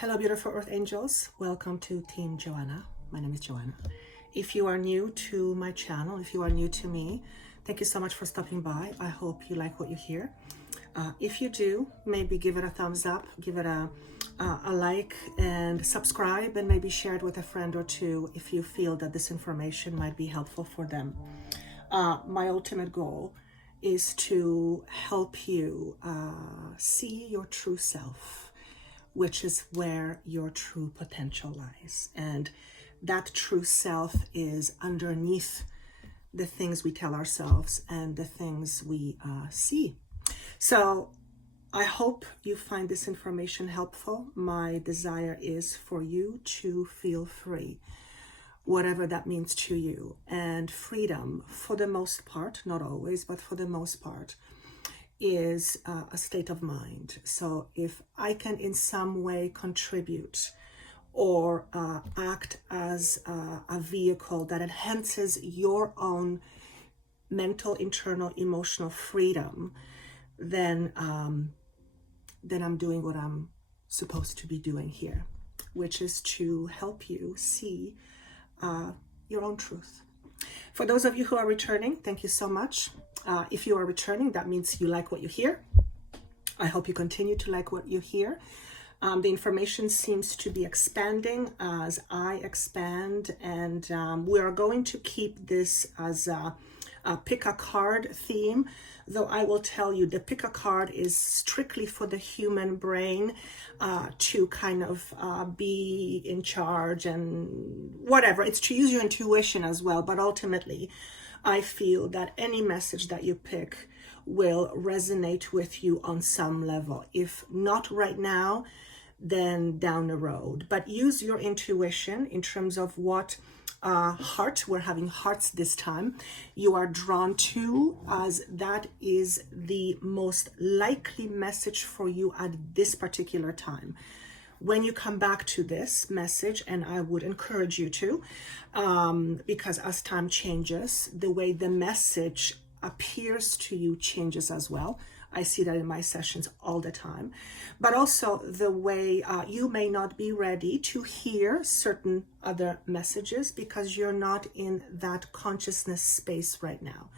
Hello, beautiful Earth Angels. Welcome to Team Joanna. My name is Joanna. If you are new to my channel, if you are new to me, thank you so much for stopping by. I hope you like what you hear. If you do, maybe give it a thumbs up, give it a like, and subscribe, and maybe share it with a friend or two if you feel that this information might be helpful for them. My ultimate goal is to help you see your true self, which is where your true potential lies. And that true self is underneath the things we tell ourselves and the things we see. So I hope you find this information helpful. My desire is for you to feel free, whatever that means to you. And freedom, for the most part, not always, but for the most part, is a state of mind. So if I can in some way contribute or act as a vehicle that enhances your own mental, internal, emotional freedom, then I'm doing what I'm supposed to be doing here, which is to help you see your own truth. For those of you who are returning, thank you so much. If you are returning, that means you like what you hear. I hope you continue to like what you hear. The information seems to be expanding as I expand, and we are going to keep this as a pick a card theme, though I will tell you the pick a card is strictly for the human brain to kind of be in charge and whatever. It's to use your intuition as well, but ultimately I feel that any message that you pick will resonate with you on some level. If not right now, then down the road. But use your intuition in terms of what heart, we're having hearts this time, you are drawn to, as that is the most likely message for you at this particular time. When you come back to this message, and I would encourage you to, because as time changes, the way the message appears to you changes as well. I see that in my sessions all the time, but also the way you may not be ready to hear certain other messages because you're not in that consciousness space right now.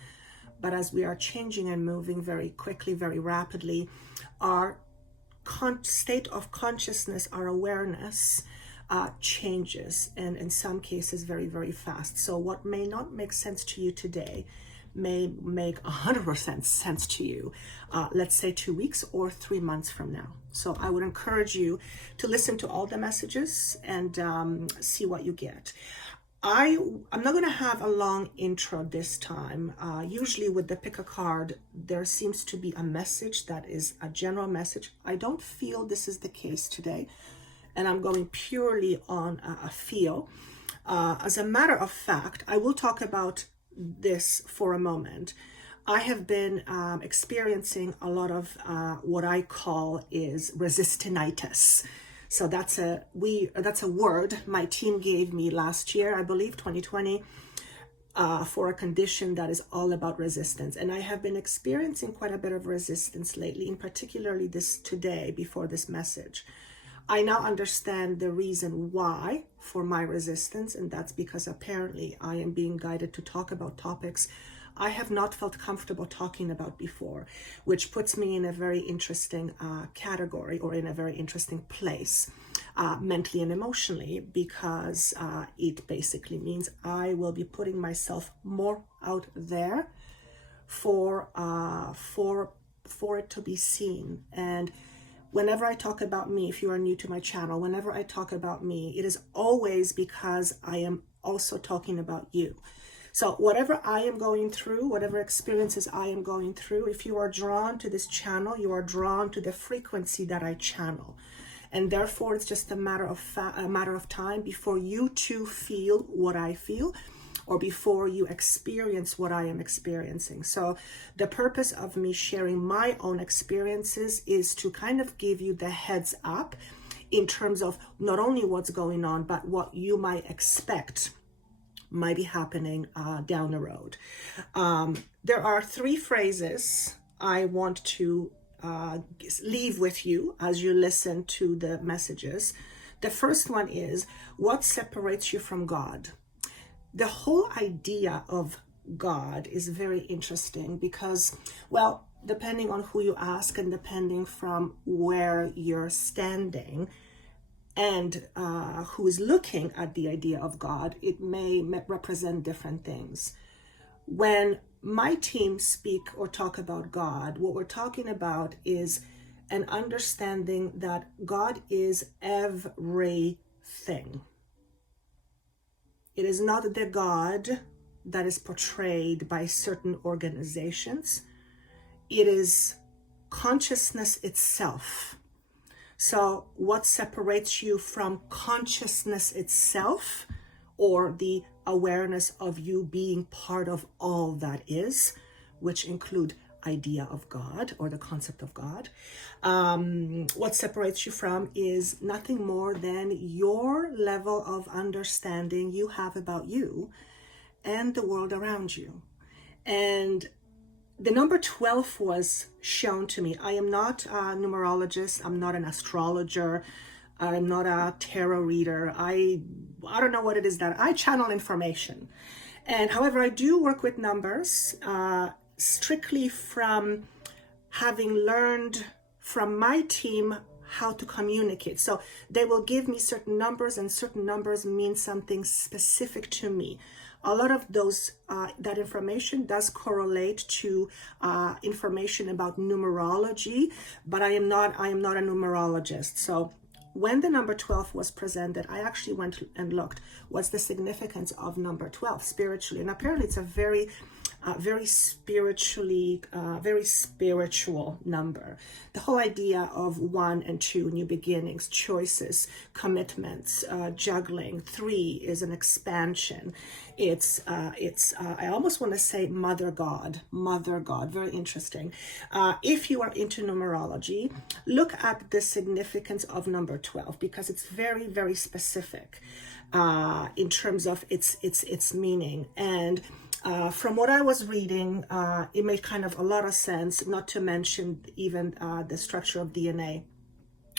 But as we are changing and moving very quickly, very rapidly, our state of consciousness, our awareness changes, and in some cases very, very fast. So what may not make sense to you today may make 100% sense to you, let's say 2 weeks or 3 months from now. So I would encourage you to listen to all the messages and see what you get. I'm not going to have a long intro this time. Usually with the pick a card, there seems to be a message that is a general message. I don't feel this is the case today, and I'm going purely on a feel. As a matter of fact, I will talk about this for a moment. I have been experiencing a lot of what I call is resistinitis. So that's a word my team gave me last year, I believe 2020, for a condition that is all about resistance. And I have been experiencing quite a bit of resistance lately, and particularly this today before this message. I now understand the reason why for my resistance, and that's because apparently I am being guided to talk about topics I have not felt comfortable talking about before, which puts me in a very interesting category, or in a very interesting place mentally and emotionally, because it basically means I will be putting myself more out there for it to be seen. And whenever I talk about me, if you are new to my channel, whenever I talk about me, it is always because I am also talking about you. So whatever I am going through, whatever experiences I am going through, if you are drawn to this channel, you are drawn to the frequency that I channel. And therefore, it's just a matter of time before you too feel what I feel, or before you experience what I am experiencing. So the purpose of me sharing my own experiences is to kind of give you the heads up in terms of not only what's going on, but what you might expect might be happening down the road. There are 3 phrases I want to leave with you as you listen to the messages. The first one is, what separates you from God? The whole idea of God is very interesting because, well, depending on who you ask and depending from where you're standing and who is looking at the idea of God, it may represent different things. When my team speak or talk about God, what we're talking about is an understanding that God is everything. It is not the God that is portrayed by certain organizations. It is consciousness itself. So what separates you from consciousness itself, or the awareness of you being part of all that is, which include idea of God or the concept of God, what separates you from is nothing more than your level of understanding you have about you and the world around you. And the number 12 was shown to me. I am not a numerologist. I'm not an astrologer. I'm not a tarot reader. I don't know what it is that I channel information. And however, I do work with numbers strictly from having learned from my team how to communicate. So they will give me certain numbers, and certain numbers mean something specific to me. A lot of those that information does correlate to information about numerology, but I am not a numerologist. So when the number 12 was presented, I actually went and looked what's the significance of number 12 spiritually, and apparently it's a very spiritual number. The whole idea of 1 and 2, new beginnings, choices, commitments, juggling. 3 is an expansion. It's I almost want to say mother God, very interesting. If you are into numerology, look at the significance of number 12, because it's very, very specific in terms of its meaning. And from what I was reading, it made kind of a lot of sense, not to mention even the structure of DNA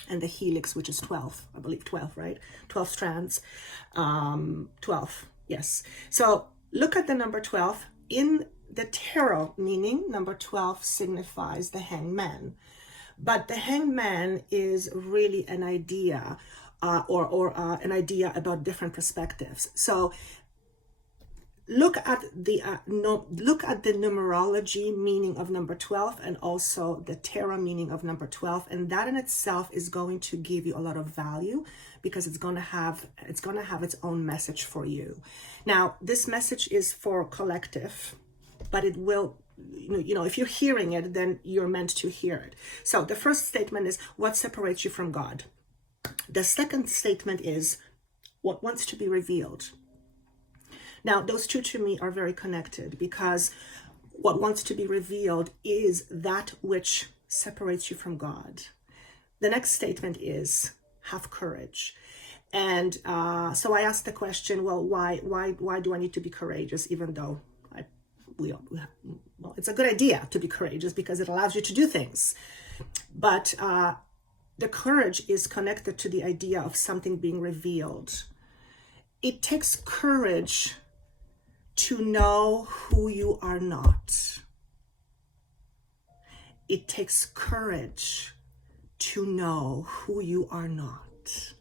and the helix, which is 12, I believe 12, right? 12 strands, 12, yes. So look at the number 12. In the tarot meaning, number 12 signifies the hangman. But the hangman is really an idea or an idea about different perspectives. So look at the numerology meaning of number 12 and also the tarot meaning of number 12, and that in itself is going to give you a lot of value, because it's going to have its own message for you. Now, this message is for collective, but it will, you know, if you're hearing it, then you're meant to hear it. So the first statement is, what separates you from God? The second statement is, what wants to be revealed? Now, those two to me are very connected, because what wants to be revealed is that which separates you from God. The next statement is, have courage. And so I asked the question, well, why do I need to be courageous, even though it's a good idea to be courageous because it allows you to do things. But the courage is connected to the idea of something being revealed. It takes courage to know who you are not. It takes courage to know who you are not.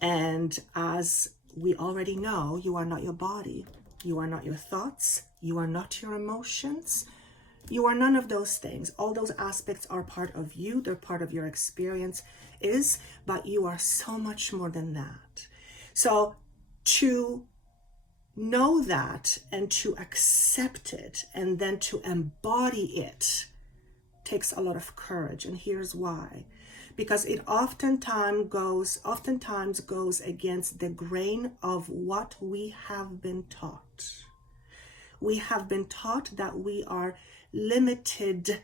And as we already know, you are not your body. You are not your thoughts. You are not your emotions. You are none of those things. All those aspects are part of you. They're part of your experience, but you are so much more than that. So to know that and to accept it and then to embody it takes a lot of courage. And here's why. Because it oftentimes goes against the grain of what we have been taught. We have been taught that we are limited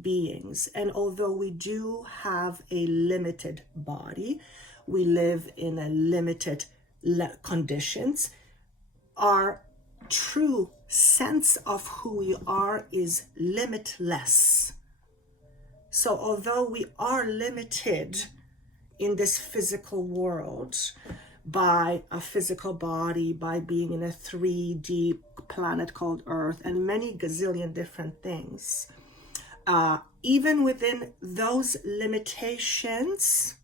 beings. And although we do have a limited body, we live in a limited conditions, our true sense of who we are is limitless. So although we are limited in this physical world by a physical body, by being in a 3D planet called Earth, and many gazillion different things. Even within those limitations,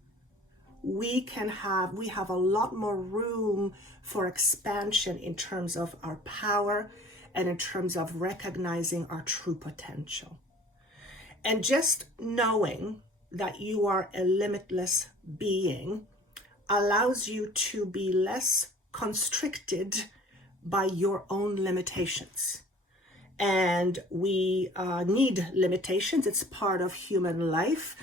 we have a lot more room for expansion in terms of our power and in terms of recognizing our true potential. And just knowing that you are a limitless being allows you to be less constricted by your own limitations. And we need limitations. It's part of human life.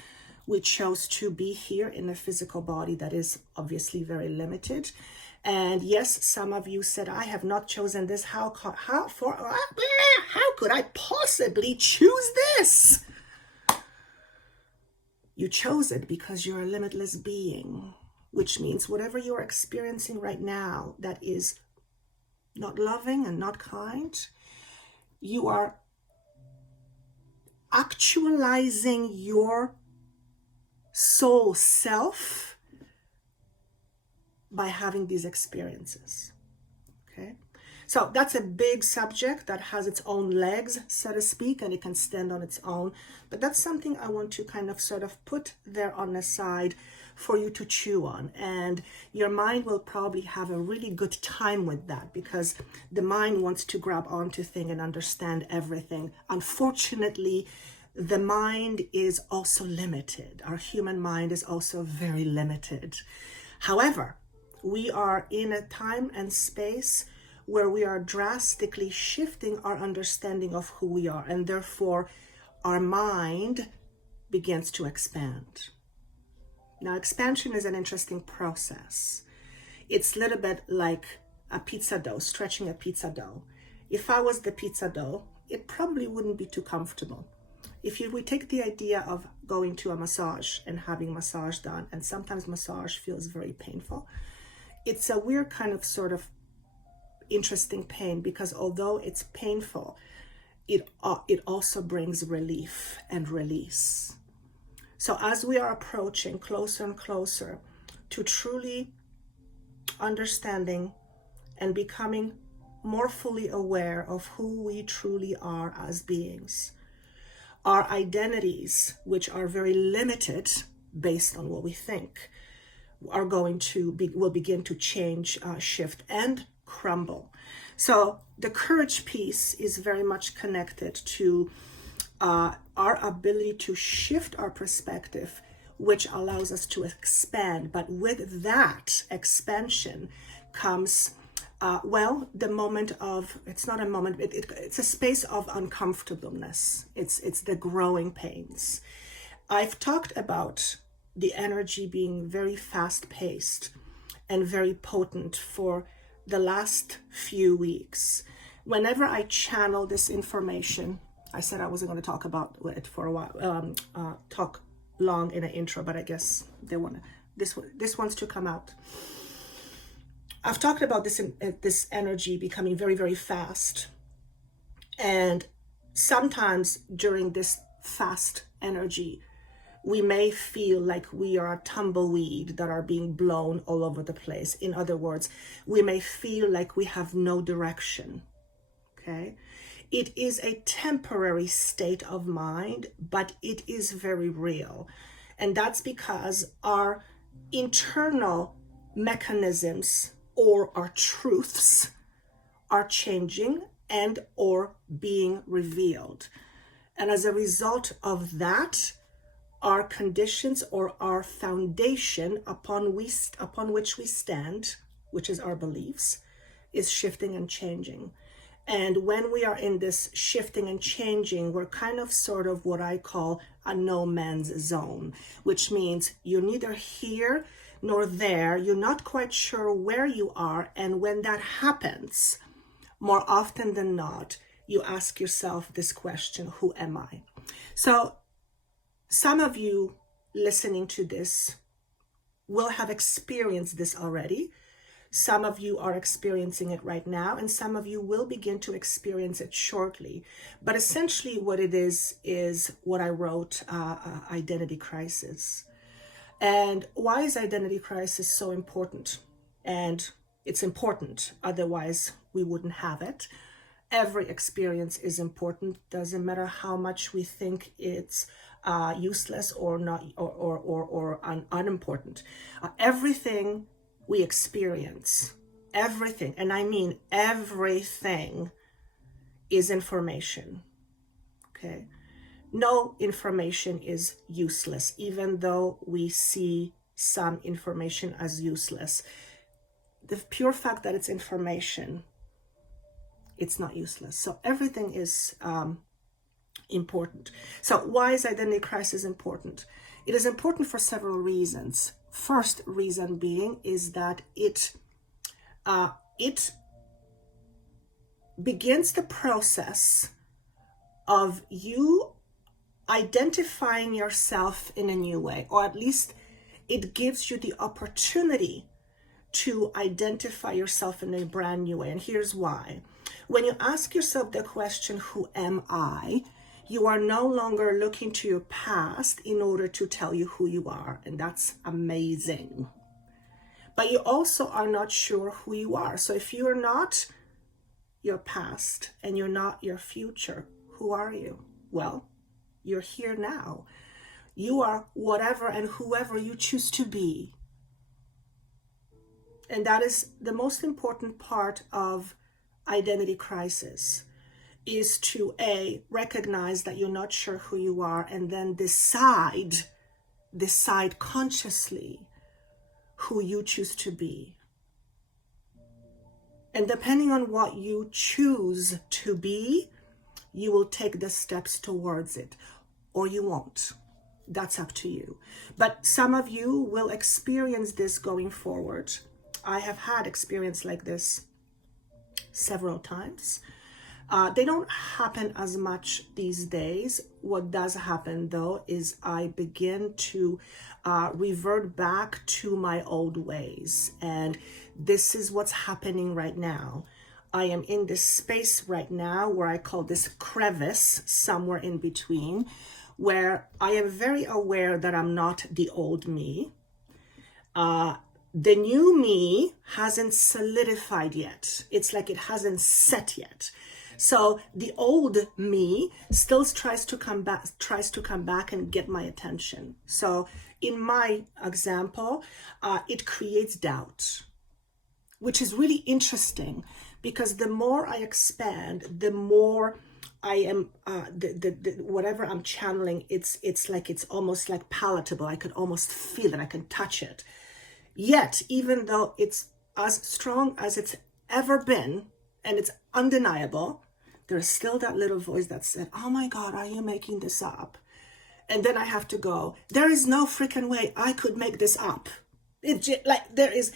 We chose to be here in a physical body that is obviously very limited. And yes, some of you said, I have not chosen this. How could I possibly choose this? You chose it because you're a limitless being, which means whatever you're experiencing right now that is not loving and not kind, you are actualizing your soul self by having these experiences. Okay, so that's a big subject that has its own legs, so to speak, and it can stand on its own. But that's something I want to kind of sort of put there on the side for you to chew on. And your mind will probably have a really good time with that, because the mind wants to grab onto things and understand everything. Unfortunately, the mind is also limited. Our human mind is also very limited. However, we are in a time and space where we are drastically shifting our understanding of who we are, and therefore our mind begins to expand. Now, expansion is an interesting process. It's a little bit like a pizza dough, stretching a pizza dough. If I was the pizza dough, it probably wouldn't be too comfortable. If we take the idea of going to a massage and having massage done, and sometimes massage feels very painful, it's a weird kind of sort of interesting pain, because although it's painful, it also brings relief and release. So as we are approaching closer and closer to truly understanding and becoming more fully aware of who we truly are as beings, our identities, which are very limited based on what we think, will begin to change, shift, and crumble. So the courage piece is very much connected to our ability to shift our perspective, which allows us to expand. But with that expansion comes, the moment of, it's not a moment, it's a space of uncomfortableness. It's the growing pains. I've talked about the energy being very fast-paced and very potent for the last few weeks. Whenever I channel this information, I said I wasn't going to talk about it for a while, talk long in an intro, but I guess this wants to come out. I've talked about this energy becoming very, very fast. And sometimes during this fast energy, we may feel like we are a tumbleweed that are being blown all over the place. In other words, we may feel like we have no direction. Okay? It is a temporary state of mind, but it is very real. And that's because our internal mechanisms or our truths are changing and or being revealed. And as a result of that, our conditions or our foundation upon which we stand, which is our beliefs, is shifting and changing. And when we are in this shifting and changing, we're kind of sort of what I call a no man's zone, which means you're neither here nor there. You're not quite sure where you are. And when that happens, more often than not, you ask yourself this question: who am I? So some of you listening to this will have experienced this already. Some of you are experiencing it right now, and some of you will begin to experience it shortly. But essentially what it is what I wrote, identity crisis. And why is identity crisis so important? And it's important, otherwise we wouldn't have it. Every experience is important. Doesn't matter how much we think it's useless or not, or unimportant. Everything we experience, everything, and I mean everything, is information. Okay. No information is useless, even though we see some information as useless. The pure fact that it's information, it's not useless. So everything is important. So why is identity crisis important? It is important for several reasons. First reason being is that it begins the process of you identifying yourself in a new way, or at least it gives you the opportunity to identify yourself in a brand new way. And here's why. When you ask yourself the question, who am I? You are no longer looking to your past in order to tell you who you are. And that's amazing. But you also are not sure who you are. So if you're not your past and you're not your future, who are you? Well, you're here now. You are whatever and whoever you choose to be. And that is the most important part of identity crisis, is to recognize that you're not sure who you are, and then decide consciously who you choose to be. And depending on what you choose to be, you will take the steps towards it, or you won't. That's up to you. But some of you will experience this going forward. I have had experience like this several times. They don't happen as much these days. What does happen though is I begin to revert back to my old ways. And this is what's happening right now. I am in this space right now where I call this crevice, somewhere in between, where I am very aware that I'm not the old me. The new me hasn't solidified yet. It's like it hasn't set yet. So the old me still tries to come back and get my attention. So in my example, it creates doubt, which is really interesting, because the more I expand, the more I am whatever I'm channeling, it's like, it's almost like palatable. I could almost feel it. I can touch it. Yet, even though it's as strong as it's ever been, and it's undeniable, there's still that little voice that said, oh my God, are you making this up? And then I have to go, there is no freaking way I could make this up. There is.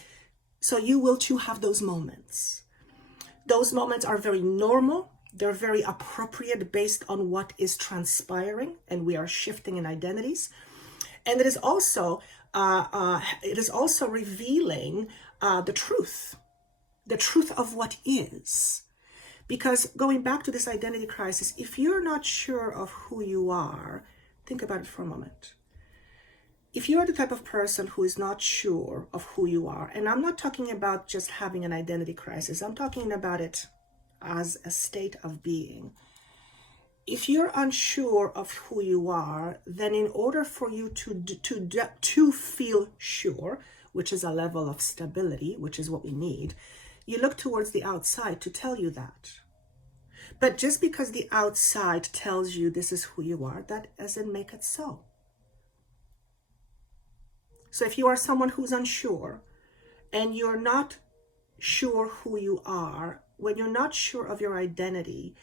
So you will too have those moments. Those moments are very normal. They're very appropriate based on what is transpiring, and we are shifting in identities. And it is also revealing the truth of what is. Because going back to this identity crisis, if you're not sure of who you are, think about it for a moment. If you're the type of person who is not sure of who you are, and I'm not talking about just having an identity crisis, I'm talking about it as a state of being. If you're unsure of who you are, then in order for you to feel sure, which is a level of stability, which is what we need, you look towards the outside to tell you that. But just because the outside tells you this is who you are, that doesn't make it so. So if you are someone who's unsure and you're not sure who you are, when you're not sure of your identity,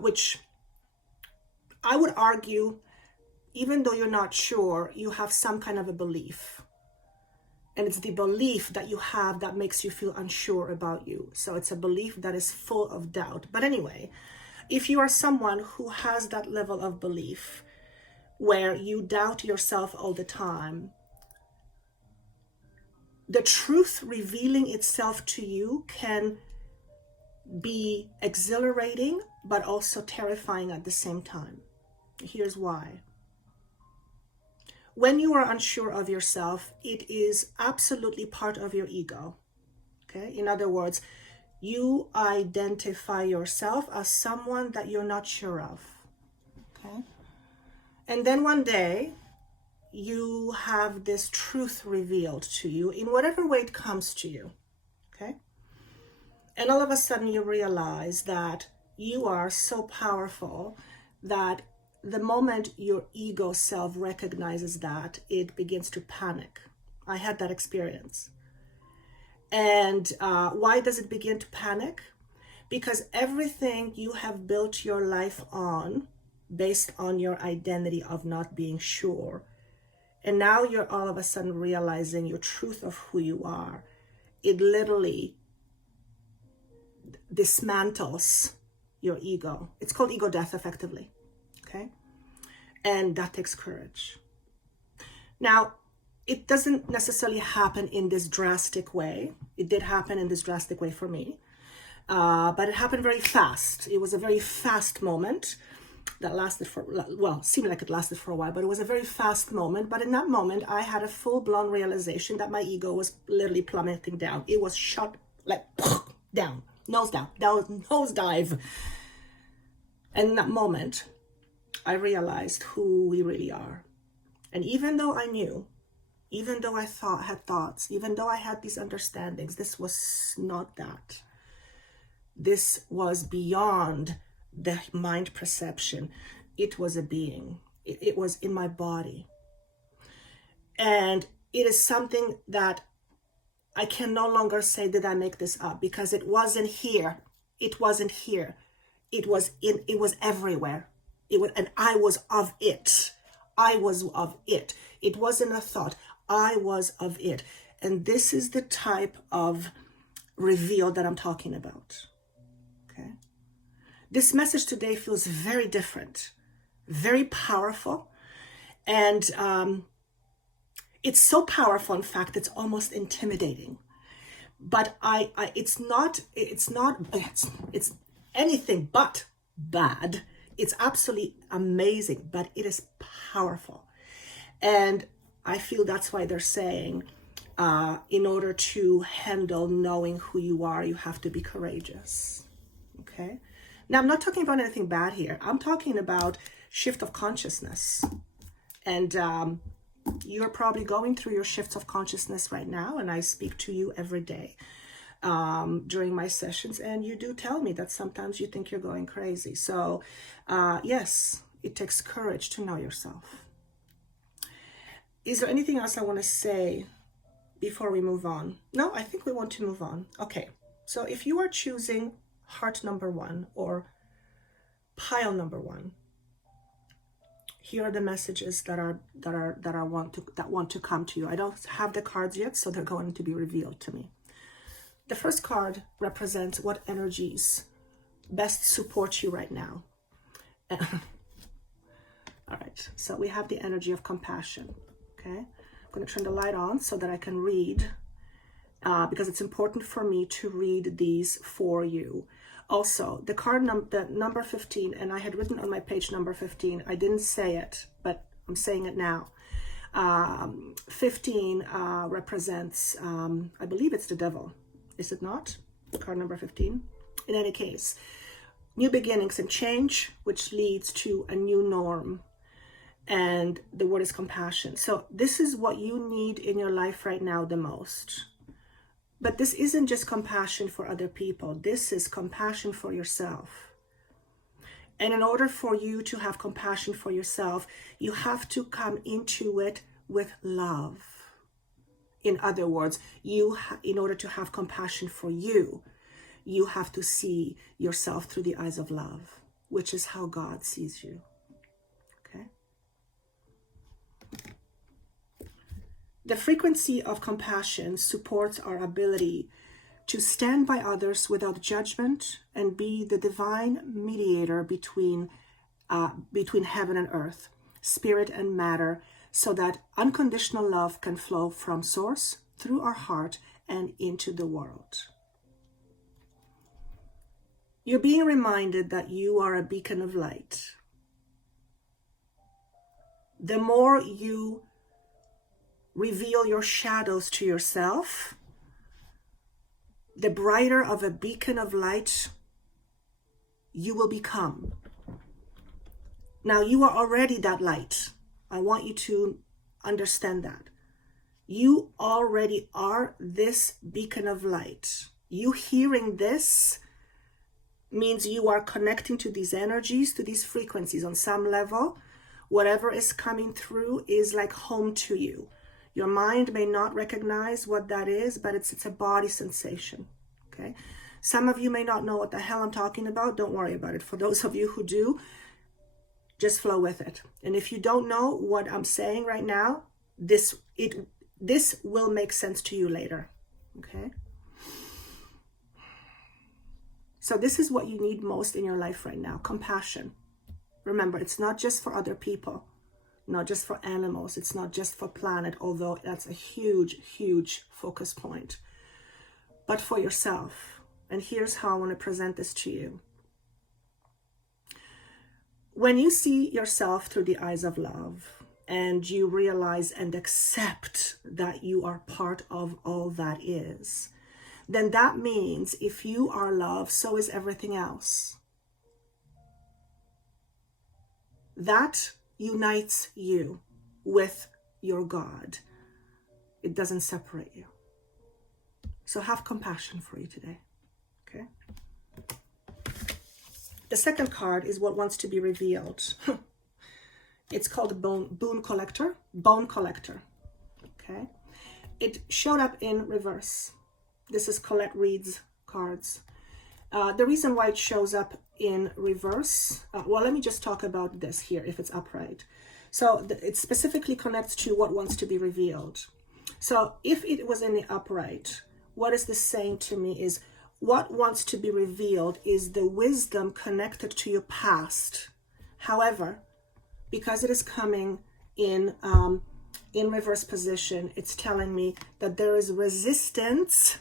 which I would argue, even though you're not sure, you have some kind of a belief. And it's the belief that you have that makes you feel unsure about you. So it's a belief that is full of doubt. But anyway, if you are someone who has that level of belief where you doubt yourself all the time, the truth revealing itself to you can be exhilarating, but also terrifying at the same time. Here's why. when you are unsure of yourself, it is absolutely part of your ego. Okay? In other words, you identify yourself as someone that you're not sure of. Okay? And then one day, you have this truth revealed to you in whatever way it comes to you. Okay? And all of a sudden you realize that you are so powerful that the moment your ego self recognizes that, it begins to panic. I had that experience. And why does it begin to panic? Because everything you have built your life on, based on your identity of not being sure, and now you're all of a sudden realizing your truth of who you are, it literally dismantles your ego. It's called ego death, effectively. Okay? And that takes courage. Now, it doesn't necessarily happen in this drastic way. It did happen in this drastic way for me. But it happened very fast. It was a very fast moment that lasted for, well, seemed like it lasted for a while, but it was a very fast moment. But in that moment, I had a full-blown realization that my ego was literally plummeting down. It was shot like down, nose dive. And in that moment, I realized who we really are. And even though I knew, even though I had thoughts, even though I had these understandings, this was not that. This was beyond the mind perception. It was a being. It was in my body. And it is something that I can no longer say, did I make this up? Because it wasn't here. It wasn't here. It was everywhere. And I was of it. I was of it. It wasn't a thought. I was of it. And this is the type of reveal that I'm talking about. Okay. This message today feels very different, very powerful. And it's so powerful, in fact, it's almost intimidating. But it's anything but bad. It's absolutely amazing, but it is powerful. And I feel that's why they're saying, in order to handle knowing who you are, you have to be courageous. Okay? Now, I'm not talking about anything bad here. I'm talking about shift of consciousness. And you're probably going through your shifts of consciousness right now, and I speak to you every day during my sessions, and you do tell me that sometimes you think you're going crazy. So yes, it takes courage to know yourself. Is there anything else I want to say before we move on? No, I think we want to move on. Okay, so if you are choosing heart number 1 or pile number 1, here are the messages that want to come to you. I don't have the cards yet, so they're going to be revealed to me. The first card represents what energies best support you right now. All right, so we have the energy of compassion. Okay, I'm going to turn the light on so that I can read, because it's important for me to read these for you. Also, the card number 15, and I had written on my page number 15. I didn't say it, but I'm saying it now. 15 represents, I believe it's the devil. Is it not? Card number 15. In any case, new beginnings and change, which leads to a new norm. And the word is compassion. So this is what you need in your life right now the most. But this isn't just compassion for other people. This is compassion for yourself. And in order for you to have compassion for yourself, you have to come into it with love. In other words, in order to have compassion for you, you have to see yourself through the eyes of love, which is how God sees you. Okay? The frequency of compassion supports our ability to stand by others without judgment and be the divine mediator between heaven and earth, spirit and matter, so that unconditional love can flow from source through our heart and into the world. You're being reminded that you are a beacon of light. The more you reveal your shadows to yourself, the brighter of a beacon of light you will become. Now, you are already that light. I want you to understand that. You already are this beacon of light. You hearing this means you are connecting to these energies, to these frequencies on some level. Whatever is coming through is like home to you. Your mind may not recognize what that is, but it's a body sensation, okay? Some of you may not know what the hell I'm talking about. Don't worry about it. For those of you who do, just flow with it. And if you don't know what I'm saying right now, this will make sense to you later, okay? So this is what you need most in your life right now, compassion. Remember, it's not just for other people, not just for animals, it's not just for planet, although that's a huge, huge focus point, but for yourself. And here's how I want to present this to you. When you see yourself through the eyes of love and you realize and accept that you are part of all that is, then that means if you are love, so is everything else. That unites you with your God. It doesn't separate you. So have compassion for you today, okay? The second card is what wants to be revealed. It's called Bone Collector, okay? It showed up in reverse. This is Colette Reed's cards. The reason why it shows up in reverse, well, let me just talk about this here, if it's upright. So it specifically connects to what wants to be revealed. So if it was in the upright, what is this saying to me is, what wants to be revealed is the wisdom connected to your past. However, because it is coming in reverse position, it's telling me that there is resistance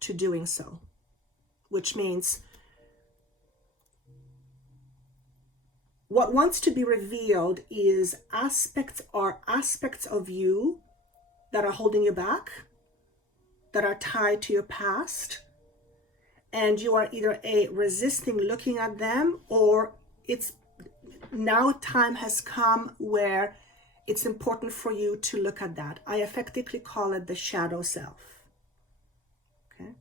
to doing so, which means what wants to be revealed is aspects of you that are holding you back, that are tied to your past, and you are either resisting looking at them, or it's now time has come where it's important for you to look at that. I effectively call it the shadow self. Okay.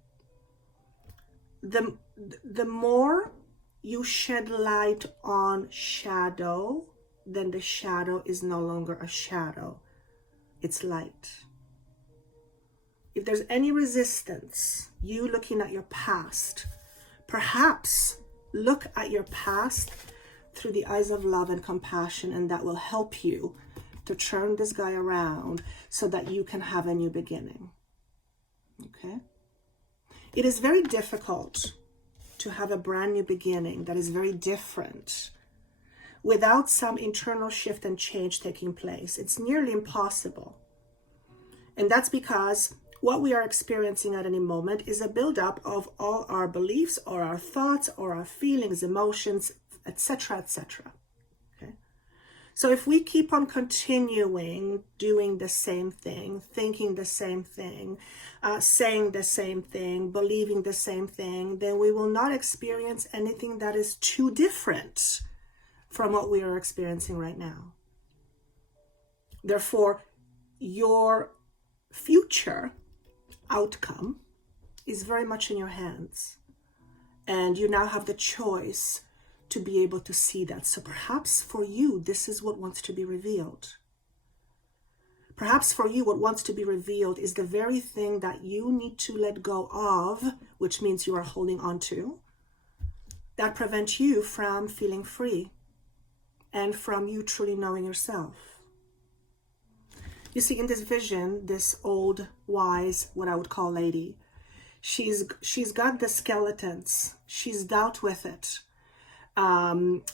The more you shed light on shadow, then the shadow is no longer a shadow. It's light. If there's any resistance, you looking at your past, perhaps look at your past through the eyes of love and compassion, and that will help you to turn this guy around so that you can have a new beginning. Okay? It is very difficult to have a brand new beginning that is very different without some internal shift and change taking place. It's nearly impossible. And that's because what we are experiencing at any moment is a buildup of all our beliefs or our thoughts or our feelings, emotions, etc., etc. Okay? So if we keep on continuing doing the same thing, thinking the same thing, saying the same thing, believing the same thing, then we will not experience anything that is too different from what we are experiencing right now. Therefore, your future outcome is very much in your hands, and you now have the choice to be able to see that. So perhaps for you, this is what wants to be revealed. Perhaps for you, what wants to be revealed is the very thing that you need to let go of, which means you are holding on to, that prevent you from feeling free and from you truly knowing yourself. You see, in this vision, this old, wise, what I would call lady, she's got the skeletons. She's dealt with it.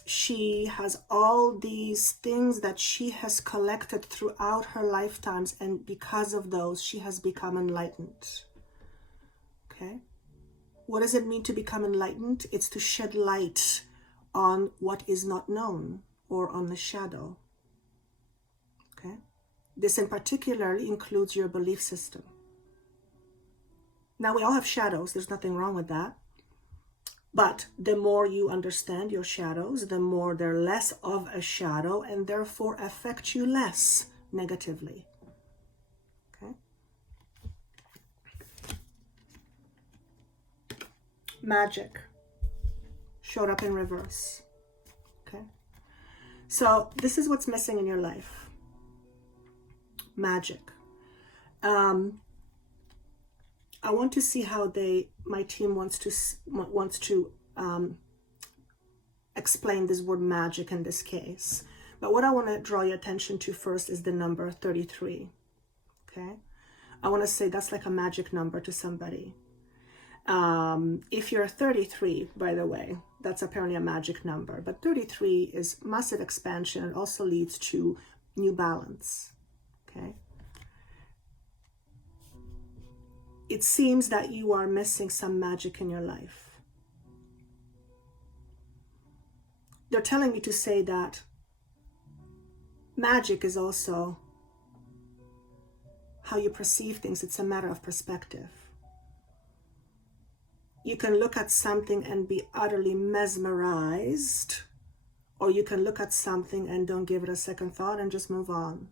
She has all these things that she has collected throughout her lifetimes, and because of those, she has become enlightened. Okay? What does it mean to become enlightened? It's to shed light on what is not known or on the shadow. Okay? This in particular includes your belief system. Now, we all have shadows. There's nothing wrong with that. But the more you understand your shadows, the more they're less of a shadow and therefore affect you less negatively. Okay? Magic showed up in reverse. Okay? So this is what's missing in your life. Magic. I want to see how my team wants to explain this word magic in this case. But what I want to draw your attention to first is the number 33. Okay? I want to say that's like a magic number to somebody. If you're 33, by the way, that's apparently a magic number. But 33 is massive expansion and also leads to new balance. Okay? It seems that you are missing some magic in your life. They're telling me to say that magic is also how you perceive things. It's a matter of perspective. You can look at something and be utterly mesmerized, or you can look at something and don't give it a second thought and just move on.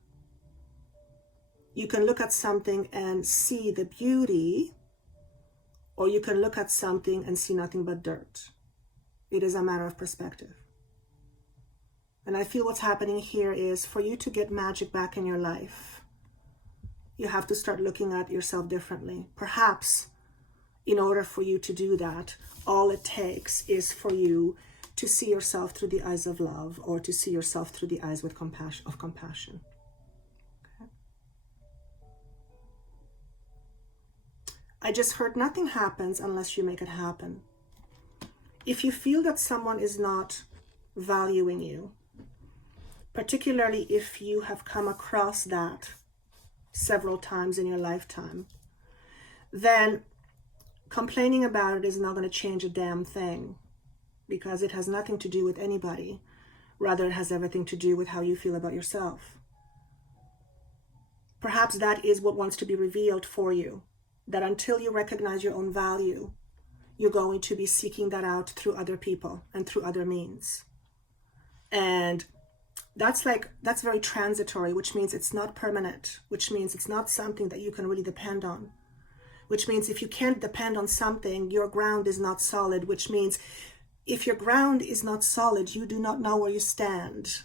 You can look at something and see the beauty, or you can look at something and see nothing but dirt. It is a matter of perspective. And I feel what's happening here is for you to get magic back in your life, you have to start looking at yourself differently. Perhaps in order for you to do that, all it takes is for you to see yourself through the eyes of love, or to see yourself through the eyes of compassion. I just heard nothing happens unless you make it happen. If you feel that someone is not valuing you, particularly if you have come across that several times in your lifetime, then complaining about it is not going to change a damn thing, because it has nothing to do with anybody. Rather, it has everything to do with how you feel about yourself. Perhaps that is what wants to be revealed for you. That until you recognize your own value, you're going to be seeking that out through other people and through other means. And that's very transitory, which means it's not permanent, which means it's not something that you can really depend on, which means if you can't depend on something, your ground is not solid, which means if your ground is not solid, you do not know where you stand.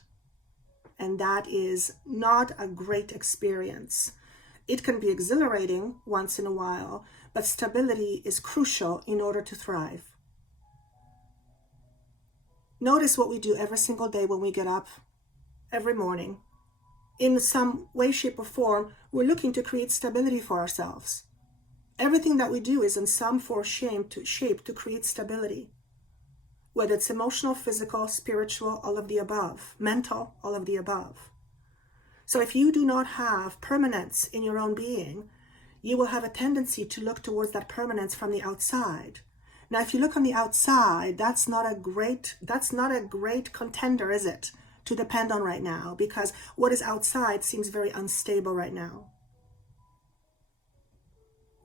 And that is not a great experience. It can be exhilarating once in a while, but stability is crucial in order to thrive. Notice what we do every single day when we get up every morning. In some way, shape, or form, we're looking to create stability for ourselves. Everything that we do is in some form shape to create stability. Whether it's emotional, physical, spiritual, all of the above, mental, all of the above. So if you do not have permanence in your own being, you will have a tendency to look towards that permanence from the outside. Now, if you look on the outside, that's not a great contender, is it, to depend on right now, because what is outside seems very unstable right now.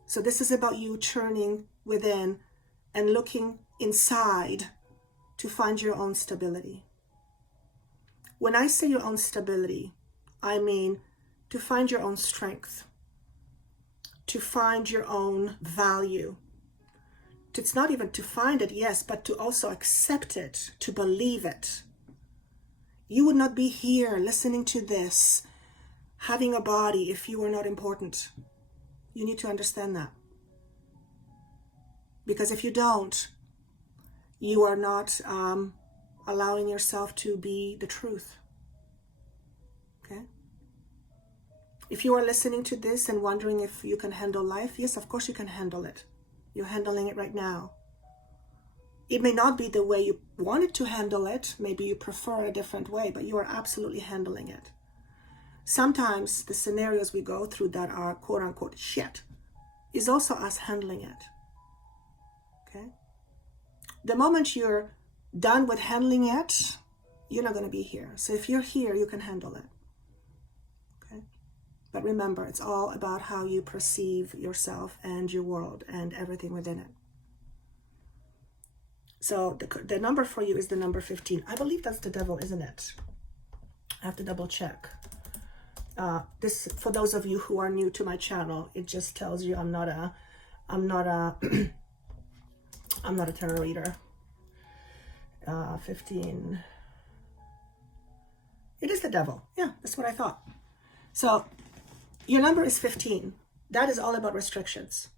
So this is about you churning within and looking inside to find your own stability. When I say your own stability, I mean to find your own strength, to find your own value. It's not even to find it, yes, but to also accept it, to believe it. You would not be here listening to this, having a body, if you were not important. You need to understand that. Because if you don't, you are not allowing yourself to be the truth. Okay? If you are listening to this and wondering if you can handle life, yes, of course you can handle it. You're handling it right now. It may not be the way you wanted to handle it. Maybe you prefer a different way, but you are absolutely handling it. Sometimes the scenarios we go through that are quote unquote shit is also us handling it. Okay? The moment you're done with handling it, you're not going to be here. So if you're here, you can handle it. Okay? But remember, it's all about how you perceive yourself and your world and everything within it. So the number for you is the number 15. I believe that's the devil, isn't it? I have to double check. This, for those of you who are new to my channel, it just tells you I'm not a I'm not a tarot reader. 15. It is the devil. Yeah, that's what I thought. So your number is 15. That is all about restrictions.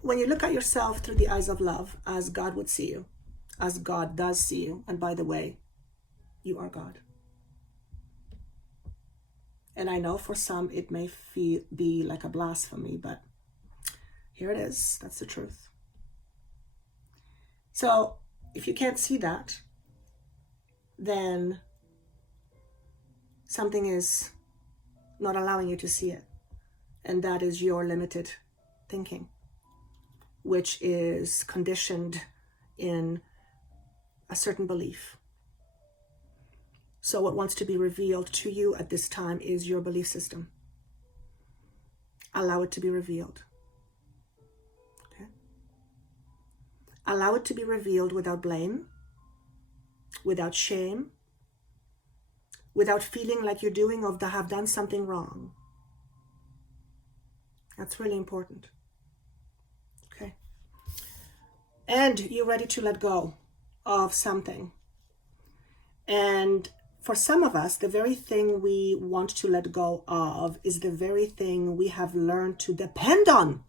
When you look at yourself through the eyes of love, as God would see you, as God does see you, and by the way, you are God. And I know for some it may be like a blasphemy, but here it is. That's the truth. So if you can't see that, then something is not allowing you to see it. And that is your limited thinking, which is conditioned in a certain belief. So what wants to be revealed to you at this time is your belief system. Allow it to be revealed. Okay? Allow it to be revealed without blame, without shame, without feeling like you're doing or have done something wrong. That's really important. Okay? And you're ready to let go of something. And for some of us, the very thing we want to let go of is the very thing we have learned to depend on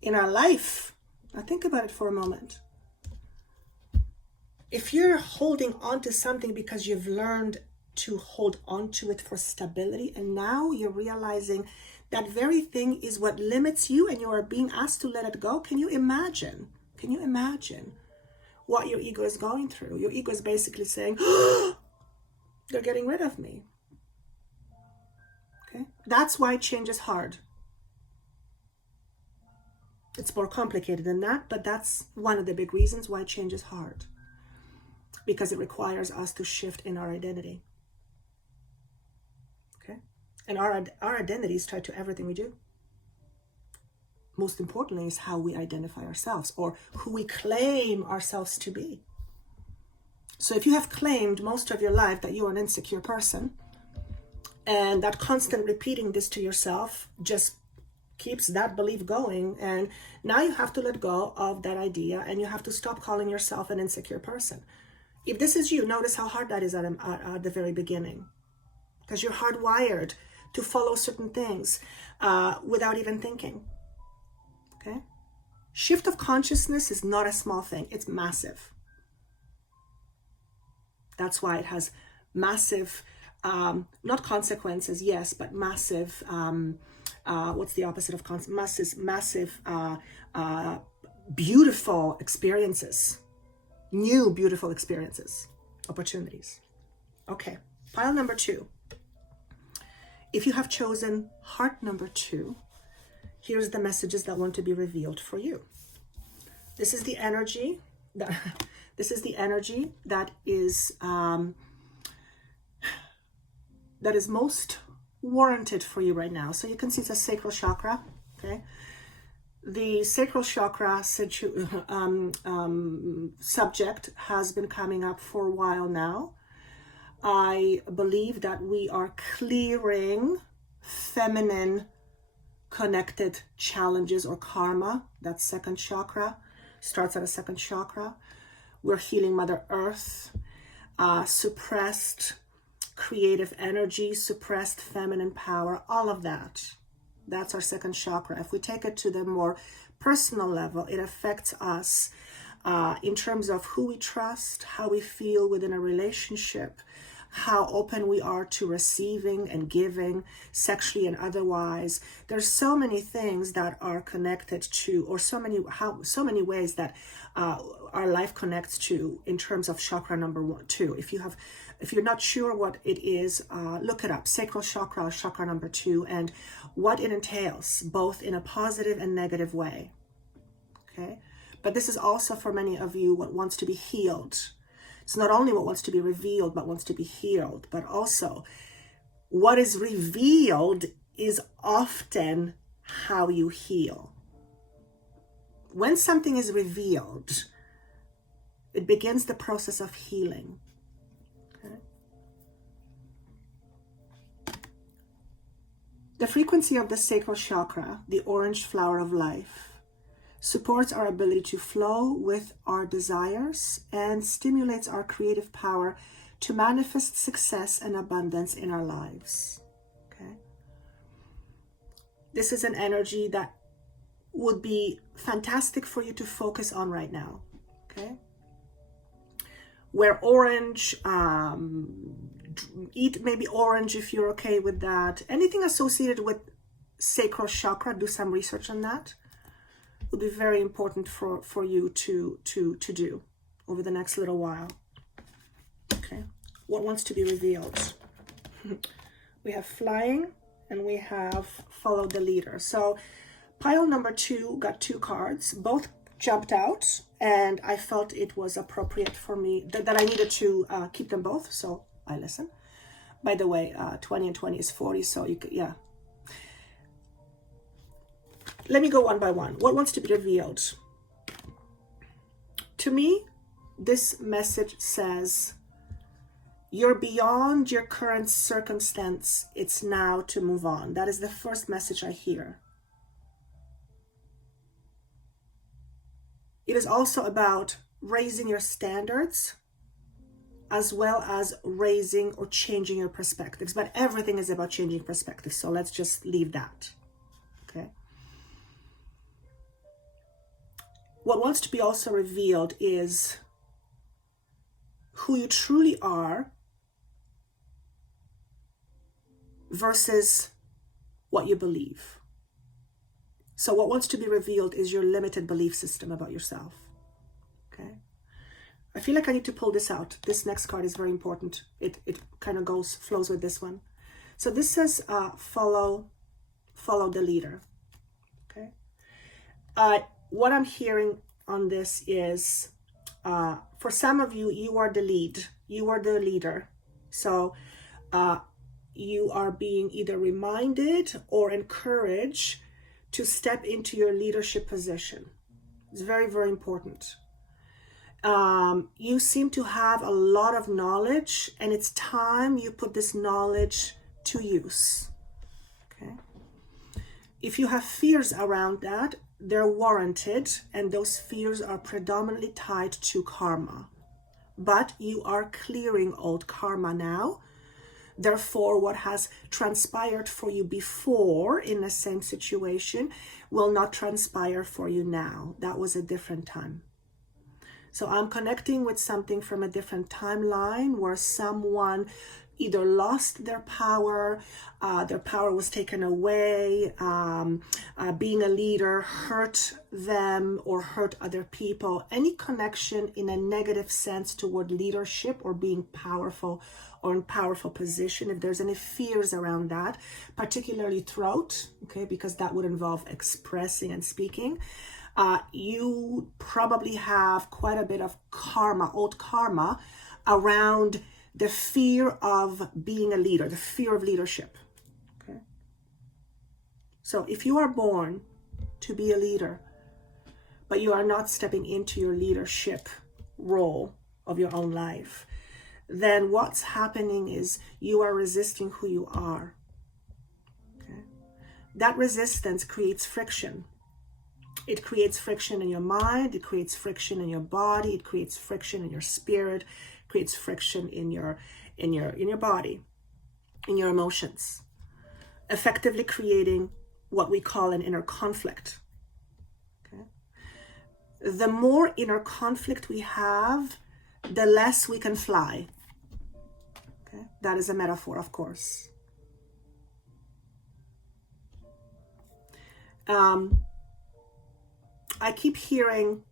in our life. Now think about it for a moment. If you're holding on to something because you've learned to hold on to it for stability, and now you're realizing that very thing is what limits you and you are being asked to let it go, can you imagine? Can you imagine what your ego is going through? Your ego is basically saying, oh, they're getting rid of me. Okay? That's why change is hard. It's more complicated than that, but that's one of the big reasons why change is hard. Because it requires us to shift in our identity. Okay? And our identity is tied to everything we do. Most importantly is how we identify ourselves, or who we claim ourselves to be. So if you have claimed most of your life that you are an insecure person, and that constant repeating this to yourself just keeps that belief going, and now you have to let go of that idea and you have to stop calling yourself an insecure person. If this is you, notice how hard that is at the very beginning, because you're hardwired to follow certain things without even thinking. Okay? Shift of consciousness is not a small thing. It's massive. That's why it has massive, not consequences, yes, but massive, what's the opposite of consequences? Massive, beautiful experiences. New, beautiful experiences, opportunities. Okay, pile number 2. If you have chosen heart number 2, here's the messages that want to be revealed for you. This is the energy that that is most warranted for you right now. So you can see it's a sacral chakra. Okay, the sacral chakra subject has been coming up for a while now. I believe that we are clearing feminine connected challenges or karma. That second chakra starts at a second chakra. We're healing Mother Earth, suppressed creative energy, suppressed feminine power, all of that. That's our second chakra. If we take it to the more personal level, it affects us in terms of who we trust, how we feel within a relationship, how open we are to receiving and giving, sexually and otherwise. There's so many things that are connected to, or so many ways that our life connects to in terms of chakra number 1, 2. If you're not sure what it is, look it up. Sacral chakra, chakra number 2, and what it entails, both in a positive and negative way. Okay, but this is also for many of you what wants to be healed. It's not only what wants to be revealed, but wants to be healed, but also What is revealed is often how you heal. When something is revealed, it begins the process of healing. Okay? The frequency of the sacral chakra, the orange flower of life, supports our ability to flow with our desires and stimulates our creative power to manifest success and abundance in our lives. Okay? This is an energy that would be fantastic for you to focus on right now. Okay? Wear orange, eat maybe orange if you're okay with that. Anything associated with sacral chakra, do some research on that. It would be very important for you to do over the next little while. Okay, what wants to be revealed? We have flying and we have follow the leader. So pile number 2 got 2 cards, both jumped out, and I felt it was appropriate for me that I needed to keep them both, so I listen. By the way, 20 and 20 is 40, so you could, yeah. Let me go one by one. What wants to be revealed? To me, this message says, you're beyond your current circumstance. It's now to move on. That is the first message I hear. It is also about raising your standards as well as raising or changing your perspectives. But everything is about changing perspectives. So let's just leave that. Okay. What wants to be also revealed is who you truly are versus what you believe. So what wants to be revealed is your limited belief system about yourself. Okay. I feel like I need to pull this out. This next card is very important. It kind of flows with this one. So this says follow the leader. Okay. What I'm hearing on this is, for some of you, you are the lead. You are the leader. So you are being either reminded or encouraged to step into your leadership position. It's very, very important. You seem to have a lot of knowledge, and it's time you put this knowledge to use. Okay. If you have fears around that, they're warranted, and those fears are predominantly tied to karma. But you are clearing old karma now. Therefore, what has transpired for you before in the same situation will not transpire for you now. That was a different time. So I'm connecting with something from a different timeline where someone either lost their power was taken away, being a leader hurt them or hurt other people. Any connection in a negative sense toward leadership or being powerful or in powerful position, if there's any fears around that, particularly throat, okay, because that would involve expressing and speaking, you probably have quite a bit of karma, old karma, around the fear of being a leader, the fear of leadership. Okay. So if you are born to be a leader, but you are not stepping into your leadership role of your own life, then what's happening is you are resisting who you are. Okay. That resistance creates friction. It creates friction in your mind, it creates friction in your body, it creates friction in your spirit, creates friction in your body, in your emotions, effectively creating what we call an inner conflict. Okay? The more inner conflict we have, the less we can fly. Okay? That is a metaphor, of course. I keep hearing,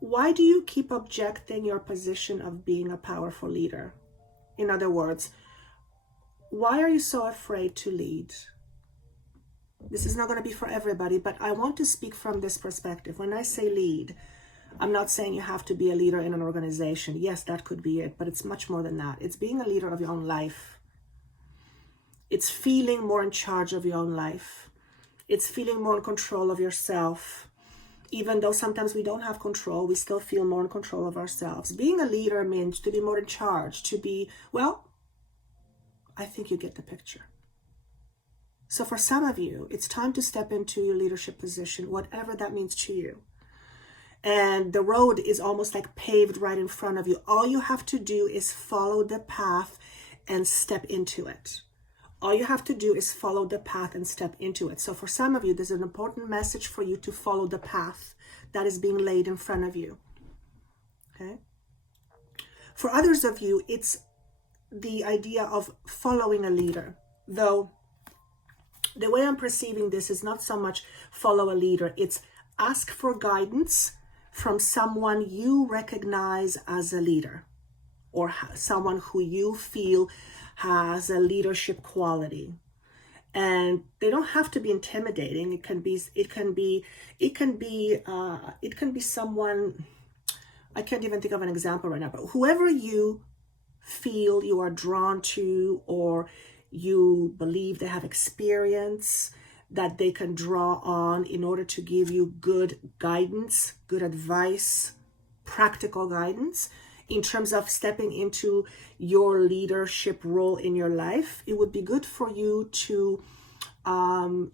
why do you keep objecting your position of being a powerful leader? In other words, why are you so afraid to lead? This is not going to be for everybody, but I want to speak from this perspective. When I say lead, I'm not saying you have to be a leader in an organization. Yes, that could be it, but it's much more than that. It's being a leader of your own life, It's feeling more in charge of your own life. It's feeling more in control of yourself. Even though sometimes we don't have control, we still feel more in control of ourselves. Being a leader means to be more in charge, to be, well, I think you get the picture. So for some of you, it's time to step into your leadership position, whatever that means to you. And the road is almost like paved right in front of you. All you have to do is follow the path and step into it. All you have to do is follow the path and step into it. So for some of you, there's an important message for you to follow the path that is being laid in front of you. Okay? For others of you, it's the idea of following a leader. Though the way I'm perceiving this is not so much follow a leader, it's ask for guidance from someone you recognize as a leader, or someone who you feel has a leadership quality. And they don't have to be intimidating. It can be someone, I can't even think of an example right now, but whoever you feel you are drawn to, or you believe they have experience that they can draw on in order to give you good guidance, good advice, practical guidance in terms of stepping into your leadership role in your life. It would be good for you to kind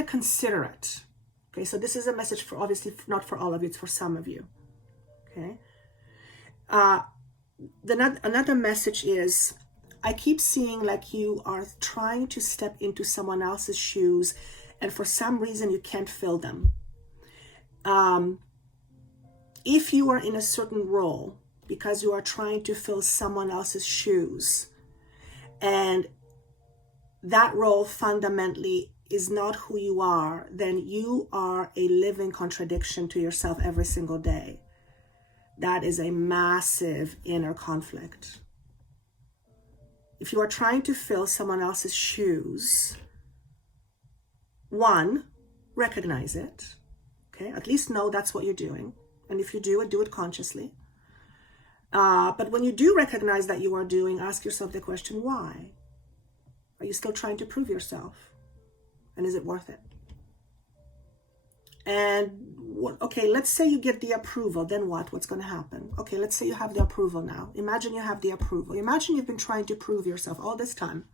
of consider it. Okay, so this is a message for, obviously not for all of you, it's for some of you. Okay. Another message is, I keep seeing like you are trying to step into someone else's shoes, and for some reason you can't fill them. If you are in a certain role because you are trying to fill someone else's shoes, and that role fundamentally is not who you are, then you are a living contradiction to yourself every single day. That is a massive inner conflict. If you are trying to fill someone else's shoes, one, recognize it. Okay, at least know that's what you're doing. And if you do it consciously. But when you do recognize that you are doing, ask yourself the question, why? Are you still trying to prove yourself? And is it worth it? And okay, let's say you get the approval, then what? What's going to happen? Okay, let's say you have the approval now. Imagine you have the approval. Imagine you've been trying to prove yourself all this time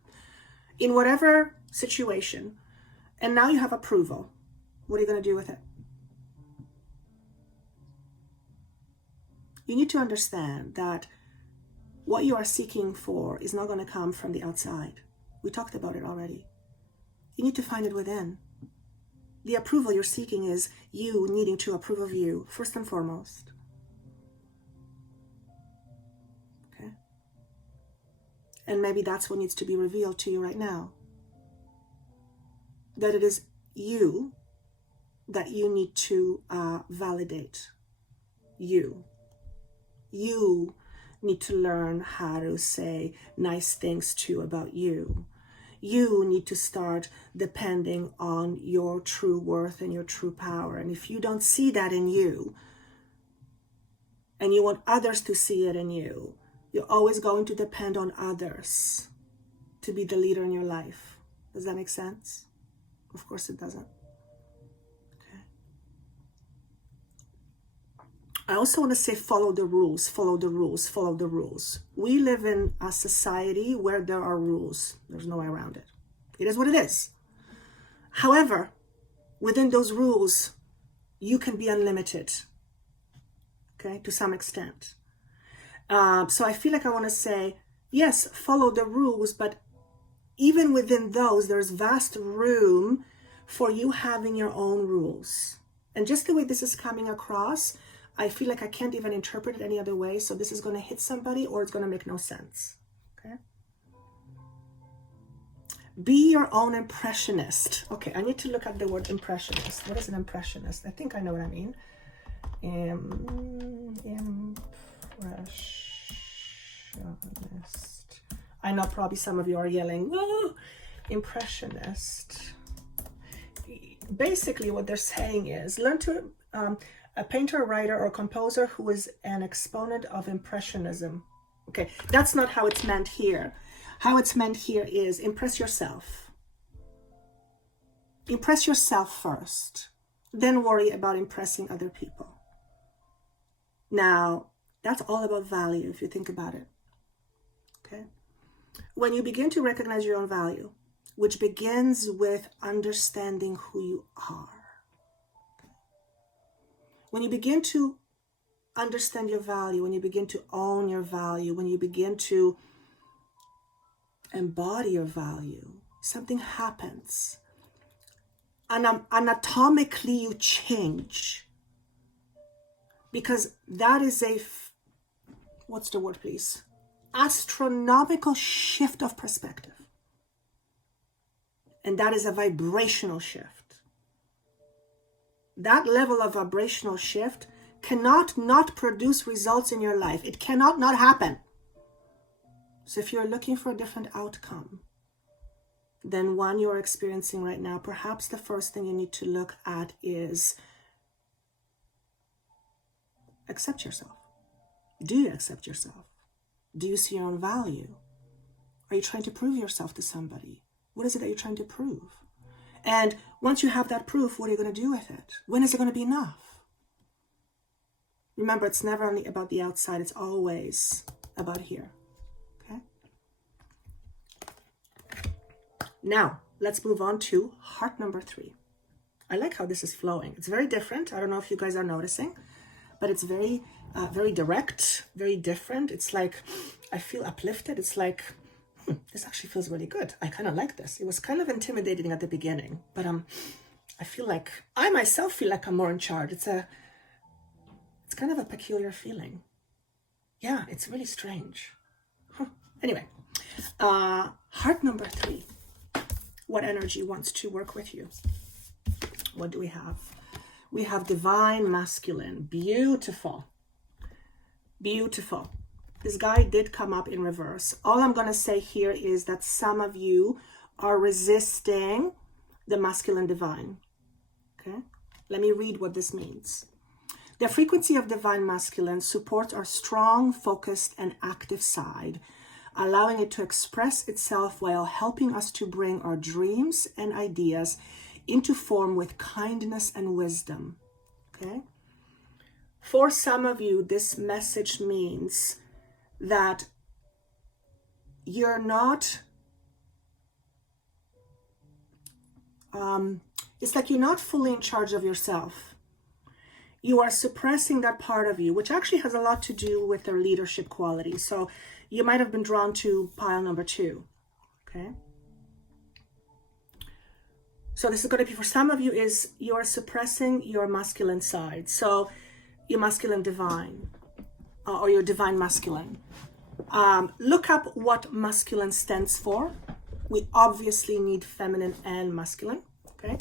in whatever situation, and now you have approval. What are you going to do with it? You need to understand that what you are seeking for is not going to come from the outside. We talked about it already. You need to find it within. The approval you're seeking is you needing to approve of you, first and foremost. Okay? And maybe that's what needs to be revealed to you right now. That it is you that you need to validate. You need to learn how to say nice things to about you. You need to start depending on your true worth and your true power. And if you don't see that in you, and you want others to see it in you, you're always going to depend on others to be the leader in your life. Does that make sense? Of course it doesn't. I also want to say follow the rules, follow the rules, follow the rules. We live in a society where there are rules. There's no way around it. It is what it is. However, within those rules, you can be unlimited, okay, to some extent. So I feel like I want to say, yes, follow the rules, but even within those, there's vast room for you having your own rules. And just the way this is coming across, I feel like I can't even interpret it any other way. So this is going to hit somebody or it's going to make no sense. Okay. Be your own impressionist. Okay, I need to look at the word impressionist. What is an impressionist? I think I know what I mean. Impressionist. I know probably some of you are yelling, "Whoa, impressionist." Basically what they're saying is learn to... a painter, writer, or composer who is an exponent of impressionism. Okay, that's not how it's meant here. How it's meant here is impress yourself. Impress yourself first, then worry about impressing other people. Now, that's all about value if you think about it. Okay? When you begin to recognize your own value, which begins with understanding who you are. When you begin to understand your value, when you begin to own your value, when you begin to embody your value, something happens. Anatomically, you change. Because that is what's the word, please? Astronomical shift of perspective. And that is a vibrational shift. That level of vibrational shift cannot not produce results in your life. It cannot not happen. So if you're looking for a different outcome than one you're experiencing right now, perhaps the first thing you need to look at is accept yourself. Do you accept yourself? Do you see your own value? Are you trying to prove yourself to somebody? What is it that you're trying to prove? And once you have that proof, what are you going to do with it? When is it going to be enough? Remember, it's never only about the outside. It's always about here. Okay? Now, let's move on to heart number 3. I like how this is flowing. It's very different. I don't know if you guys are noticing, but it's very, very direct, very different. It's like, I feel uplifted. It's like, this actually feels really good. I kind of like this. It was kind of intimidating at the beginning, but I feel like, I myself feel like I'm more in charge. It's kind of a peculiar feeling. Yeah, it's really strange. Anyway, heart number 3. What energy wants to work with you? What do we have? We have divine masculine. Beautiful. Beautiful. This guy did come up in reverse. All I'm going to say here is that some of you are resisting the masculine divine. Okay? Let me read what this means. The frequency of divine masculine supports our strong, focused, and active side, allowing it to express itself while helping us to bring our dreams and ideas into form with kindness and wisdom. Okay? For some of you, this message means that you're not, it's like you're not fully in charge of yourself. You are suppressing that part of you, which actually has a lot to do with their leadership quality. So you might have been drawn to pile number 2. Okay? So this is going to be, for some of you, is you're suppressing your masculine side. So your masculine divine, or your divine masculine. Look up what masculine stands for. We obviously need feminine and masculine. Okay?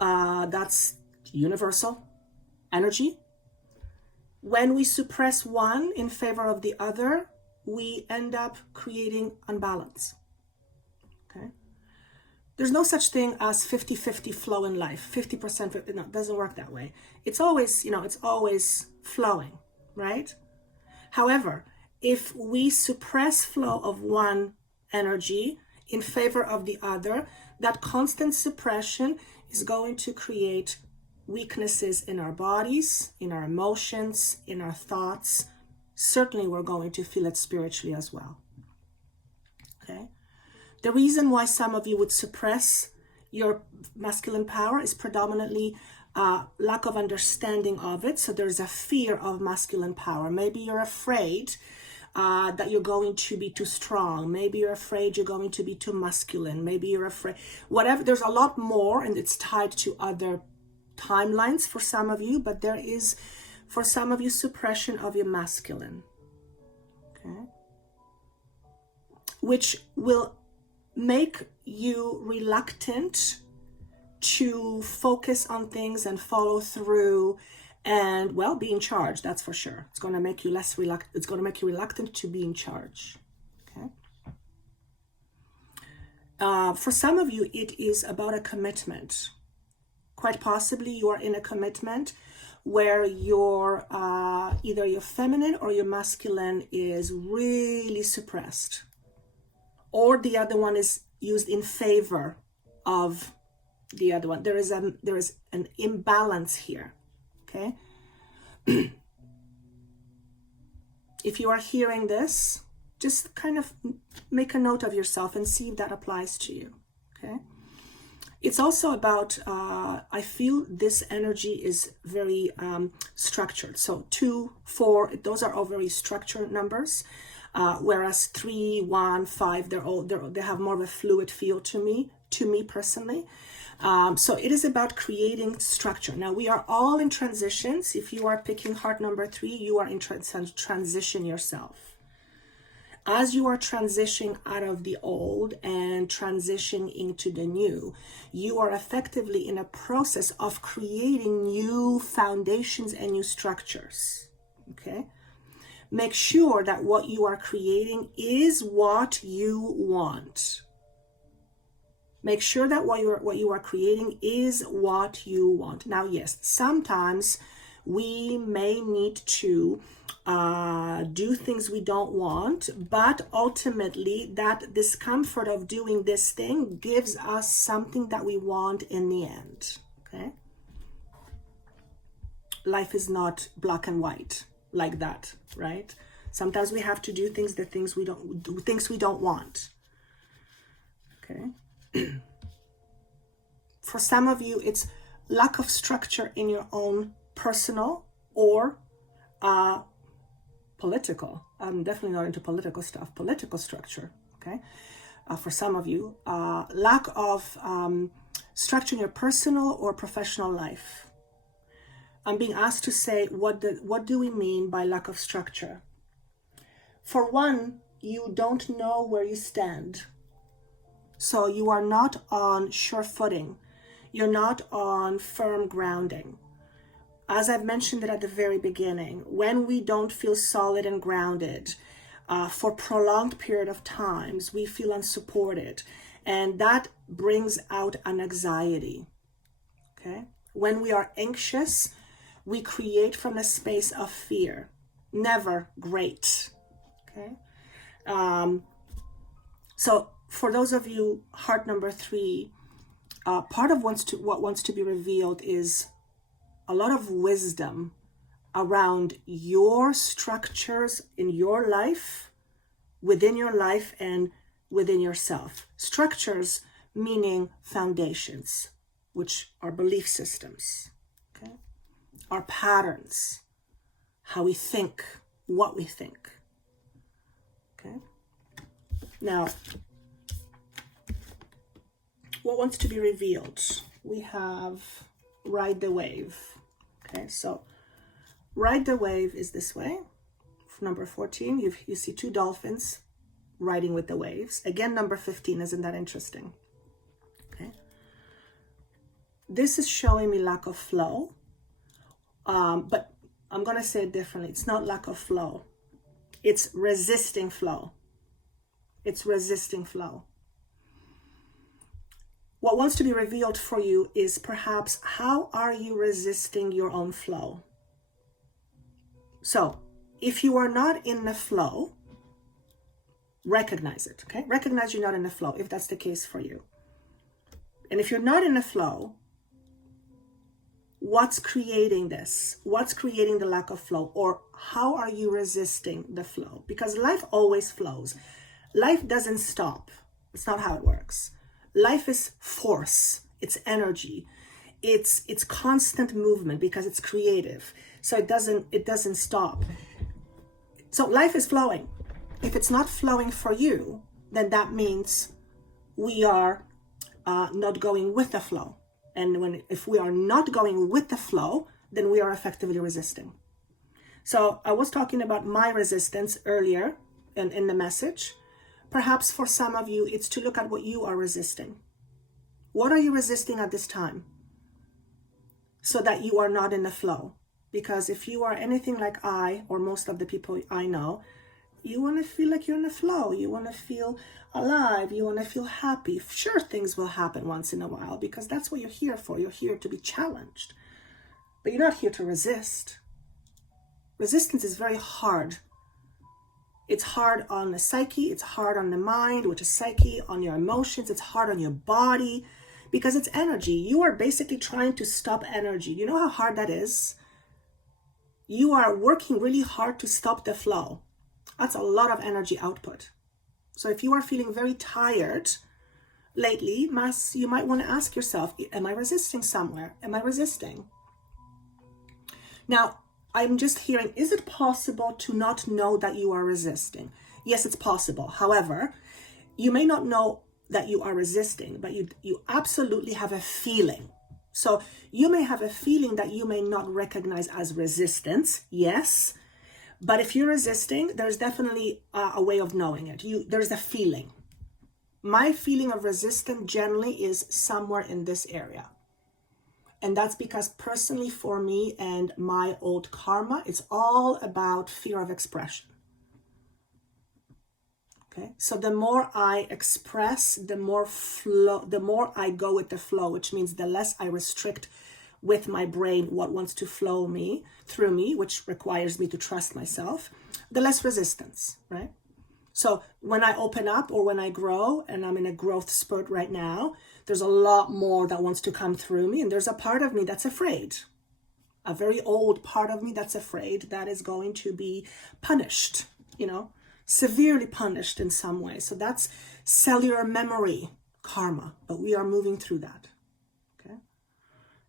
That's universal energy. When we suppress one in favor of the other, we end up creating unbalance. Okay? There's no such thing as 50-50 flow in life. 50%, no, it doesn't work that way. It's always, it's always flowing, right? However, if we suppress flow of one energy in favor of the other, that constant suppression is going to create weaknesses in our bodies, in our emotions, in our thoughts. Certainly, we're going to feel it spiritually as well. Okay? The reason why some of you would suppress your masculine power is predominantly lack of understanding of it. So there's a fear of masculine power. Maybe you're afraid that you're going to be too strong. Maybe you're afraid you're going to be too masculine. Maybe you're afraid, whatever. There's a lot more, and it's tied to other timelines for some of you, but there is, for some of you, suppression of your masculine. Okay? Which will make you reluctant to focus on things and follow through and, well, be in charge. That's for sure. It's going to make you less reluctant. It's going to make you reluctant to be in charge. Okay. For some of you, it is about a commitment. Quite possibly you are in a commitment where your either your feminine or your masculine is really suppressed. or the other one is used in favor of the other one. There is an imbalance here, okay? If you are hearing this, just kind of make a note of yourself and see if that applies to you, okay? It's also about, I feel this energy is very structured. So 2, 4, those are all very structured numbers. Whereas 3, 1, 5, they have more of a fluid feel to me personally. So it is about creating structure. Now we are all in transitions. If you are picking heart number 3, you are in transition yourself. As you are transitioning out of the old and transitioning into the new, you are effectively in a process of creating new foundations and new structures, okay? Make sure that what you are creating is what you want. Make sure that what you are creating is what you want. Now, yes, sometimes we may need to do things we don't want, but ultimately that discomfort of doing this thing gives us something that we want in the end, okay? Life is not black and white like that, right? Sometimes we have to do things we don't want, okay? For some of you, it's lack of structure in your own personal or political. I'm definitely not into political stuff. Political structure, okay? For some of you, lack of structure in your personal or professional life. I'm being asked to say, what do we mean by lack of structure? For one, you don't know where you stand. So you are not on sure footing. You're not on firm grounding. As I've mentioned it at the very beginning, when we don't feel solid and grounded for prolonged period of times, we feel unsupported. And that brings out an anxiety, okay? When we are anxious, we create from a space of fear. Never great, okay? So for those of you, heart number 3, part of what wants to be revealed is a lot of wisdom around your structures in your life, within your life, and within yourself. Structures meaning foundations, which are belief systems, okay? Our patterns, how we think, what we think, okay? Now, what wants to be revealed? We have ride the wave. Okay, so ride the wave is this way. Number 14, you see 2 dolphins riding with the waves. Again, number 15, isn't that interesting? Okay. This is showing me lack of flow, but I'm going to say it differently. It's not lack of flow. It's resisting flow. It's resisting flow. What wants to be revealed for you is perhaps how are you resisting your own flow? So if you are not in the flow, recognize it, okay? Recognize you're not in the flow if that's the case for you. And if you're not in the flow, what's creating this? What's creating the lack of flow? Or how are you resisting the flow? Because life always flows. Life doesn't stop. It's not how it works. Life is force, it's energy, it's constant movement because it's creative. So it doesn't stop. So life is flowing. If it's not flowing for you, then that means we are not going with the flow. And if we are not going with the flow, then we are effectively resisting. So I was talking about my resistance earlier in the message. Perhaps for some of you, it's to look at what you are resisting. What are you resisting at this time? So that you are not in the flow. Because if you are anything like I, or most of the people I know, you want to feel like you're in the flow. You want to feel alive. You want to feel happy. Sure, things will happen once in a while because that's what you're here for. You're here to be challenged. But you're not here to resist. Resistance is very hard. It's hard on the psyche, it's hard on the mind, which is psyche, on your emotions, it's hard on your body, because it's energy. You are basically trying to stop energy. You know how hard that is? You are working really hard to stop the flow. That's a lot of energy output. So if you are feeling very tired lately, you might want to ask yourself, am I resisting somewhere? Am I resisting? Now, I'm just hearing, is it possible to not know that you are resisting? Yes, it's possible. However, you may not know that you are resisting, but you absolutely have a feeling. So you may have a feeling that you may not recognize as resistance, yes. But if you're resisting, there's definitely a way of knowing it. There's a feeling. My feeling of resistance generally is somewhere in this area. And that's because personally for me and my old karma, it's all about fear of expression. Okay, so the more I express, the more I go with the flow, which means the less I restrict with my brain what wants to flow through me, which requires me to trust myself, the less resistance, right? So when I open up or when I grow, and I'm in a growth spurt right now, there's a lot more that wants to come through me. And there's a part of me that's afraid, a very old part of me that's afraid that is going to be punished, severely punished in some way. So that's cellular memory karma, but we are moving through that. Okay.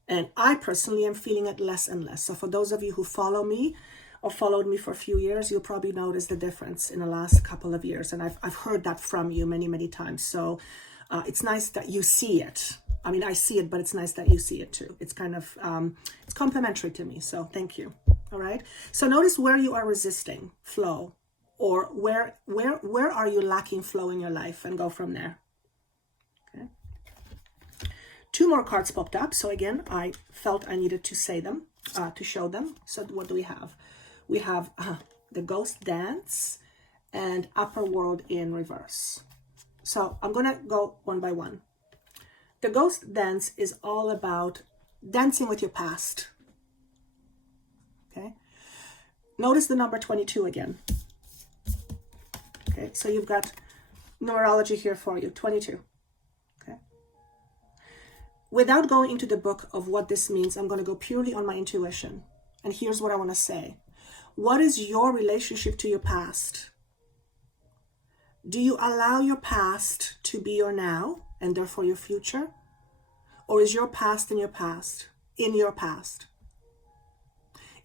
And I personally am feeling it less and less. So for those of you who follow me or followed me for a few years, you'll probably notice the difference in the last couple of years. And I've heard that from you many, many times. So it's nice that you see it. I mean, I see it, but it's nice that you see it too. It's kind of, it's complimentary to me. So thank you. All right. So notice where you are resisting flow, or where are you lacking flow in your life, and go from there. Okay. 2 more cards popped up. So again, I felt I needed to say them, to show them. So what do we have? We have the Ghost Dance and Upper World in reverse. So I'm going to go one by one. The Ghost Dance is all about dancing with your past. Okay. Notice the number 22 again. Okay, so you've got numerology here for you, 22. Okay. Without going into the book of what this means, I'm going to go purely on my intuition. And here's what I want to say. What is your relationship to your past? Do you allow your past to be your now and therefore your future? Or is your past in your past? In your past?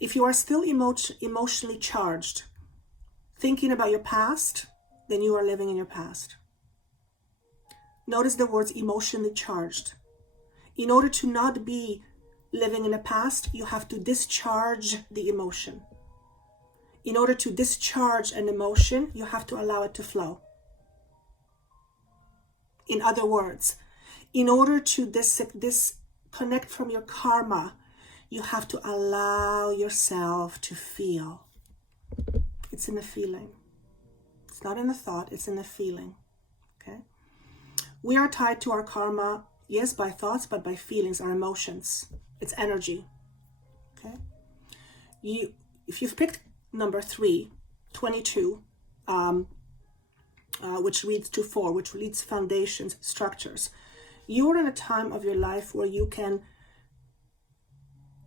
If you are still emotionally charged, thinking about your past, then you are living in your past. Notice the words emotionally charged. In order to not be living in the past, you have to discharge the emotion. In order to discharge an emotion, you have to allow it to flow. In other words, in order to disconnect from your karma, you have to allow yourself to feel. It's in the feeling. It's not in the thought, it's in the feeling. Okay? We are tied to our karma, yes, by thoughts, but by feelings, our emotions. It's energy. Okay? If you've picked number 3, 22, which leads to 4, which leads foundations, structures, you're in a time of your life where you can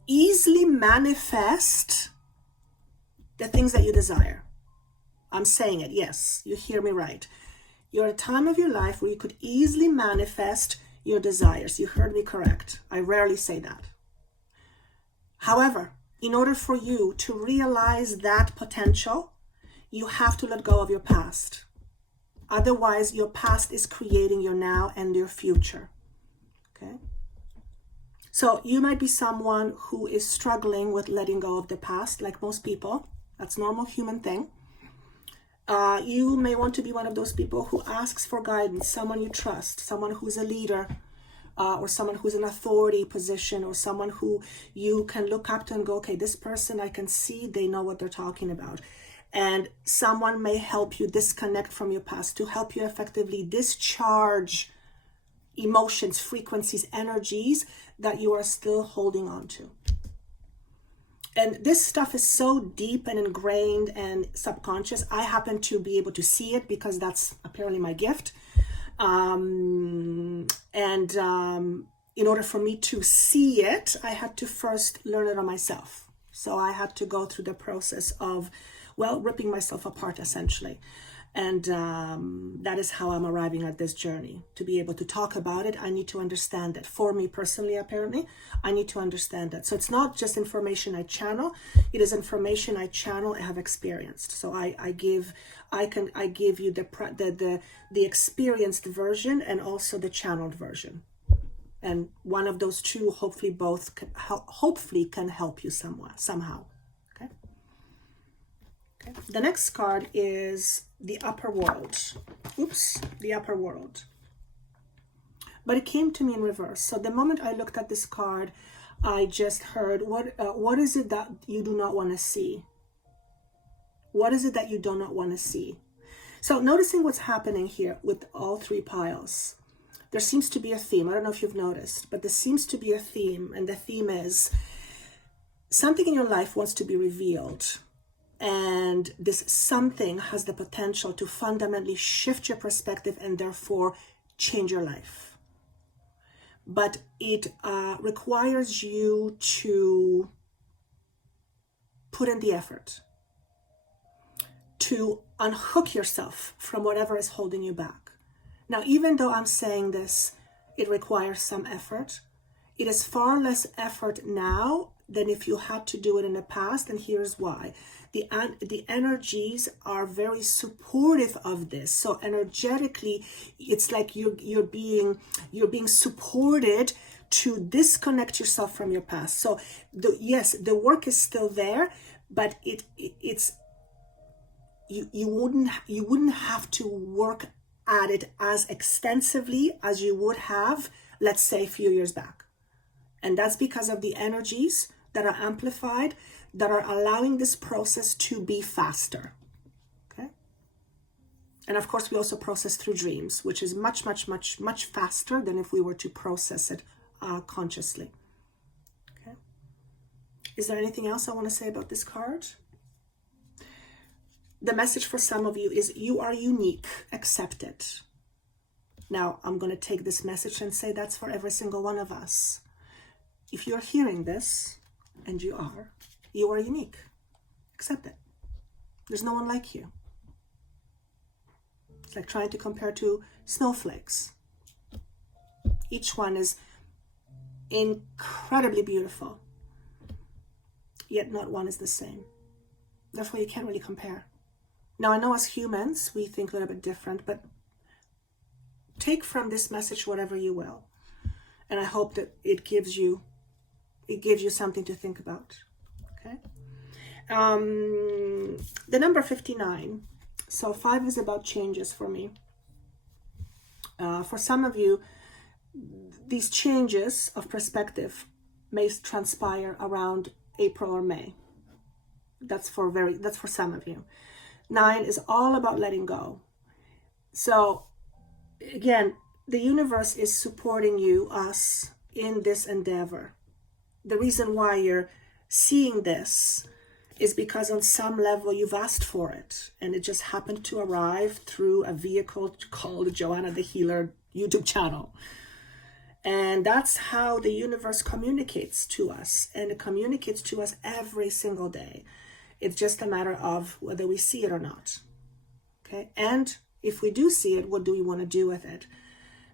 easily manifest the things that you desire. I'm saying it, yes, you hear me right. You're at a time of your life where you could easily manifest your desires. You heard me correct. I rarely say that. However, in order for you to realize that potential, you have to let go of your past. Otherwise, your past is creating your now and your future. Okay? So you might be someone who is struggling with letting go of the past, like most people. That's a normal human thing. You may want to be one of those people who asks for guidance, someone you trust, someone who's a leader, or someone who's in authority position, or someone who you can look up to and go, okay, this person I can see, they know what they're talking about. And someone may help you disconnect from your past to help you effectively discharge emotions, frequencies, energies that you are still holding on to. And this stuff is so deep and ingrained and subconscious. I happen to be able to see it because that's apparently my gift. In order for me to see it, I had to first learn it on myself. So I had to go through the process of, well, ripping myself apart, essentially. And that is how I'm arriving at this journey. To be able to talk about it, I need to understand it. For me personally, apparently, I need to understand it. So it's not just information I channel. It is information I channel and have experienced. So I give you the experienced version and also the channeled version. And one of those two, hopefully both can help you somehow. Okay. The next card is the upper world. The upper world. But it came to me in reverse. So the moment I looked at this card, I just heard, what is it that you do not want to see? What is it that you do not want to see? So noticing what's happening here with all three piles, there seems to be a theme. I don't know if you've noticed, but there seems to be a theme. And the theme is something in your life wants to be revealed. And this something has the potential to fundamentally shift your perspective and therefore change your life. But it requires you to put in the effort, to unhook yourself from whatever is holding you back. Now, even though I'm saying this, it requires some effort. It is far less effort now than if you had to do it in the past, and here's why. The energies are very supportive of this. So energetically, it's like you're being supported to disconnect yourself from your past. So yes, the work is still there, but it's you wouldn't have to work at it as extensively as you would have, let's say, a few years back. And that's because of the energies that are amplified, that are allowing this process to be faster. Okay. And of course, we also process through dreams, which is much, much, much, much faster than if we were to process it consciously. Okay. Is there anything else I want to say about this card? The message for some of you is you are unique, accept it. Now, I'm going to take this message and say that's for every single one of us. If you're hearing this, and you are unique. Accept it. There's no one like you. It's like trying to compare two snowflakes. Each one is incredibly beautiful, yet not one is the same. Therefore, you can't really compare. Now, I know as humans, we think a little bit different, but take from this message whatever you will. And I hope that it gives you something to think about. Okay. The number 59. So 5 is about changes for me. For some of you, these changes of perspective may transpire around April or May. That's for some of you. 9 is all about letting go. So again, the universe is supporting us in this endeavor. The reason why you're seeing this is because on some level you've asked for it, and it just happened to arrive through a vehicle called Joanna the Healer YouTube channel. And that's how the universe communicates to us, and it communicates to us every single day. It's just a matter of whether we see it or not. Okay? And if we do see it, what do we want to do with it?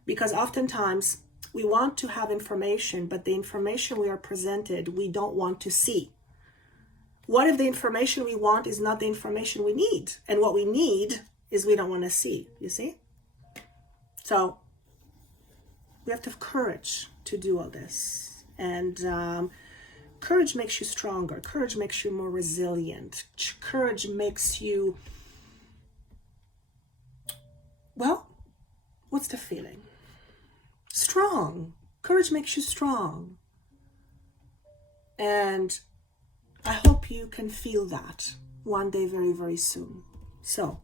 Because oftentimes we want to have information, but the information we are presented, we don't want to see. What if the information we want is not the information we need? And what we need is we don't want to see, you see? So we have to have courage to do all this. And courage makes you stronger. Courage makes you more resilient. Courage makes you, well, what's the feeling? Strong. Courage makes you strong. And I hope you can feel that one day very, very soon. So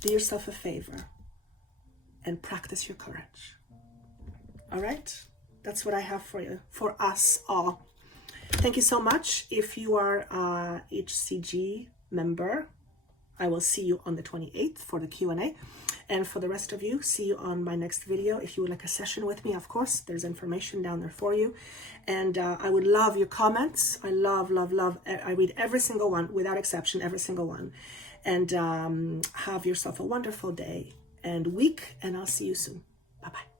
do yourself a favor and practice your courage. All right? That's what I have for you, for us all. Thank you so much. If you are a HCG member, I will see you on the 28th for the Q&A. And for the rest of you, see you on my next video. If you would like a session with me, of course, there's information down there for you. And I would love your comments. I love. I read every single one, without exception, every single one. And have yourself a wonderful day and week, and I'll see you soon. Bye-bye.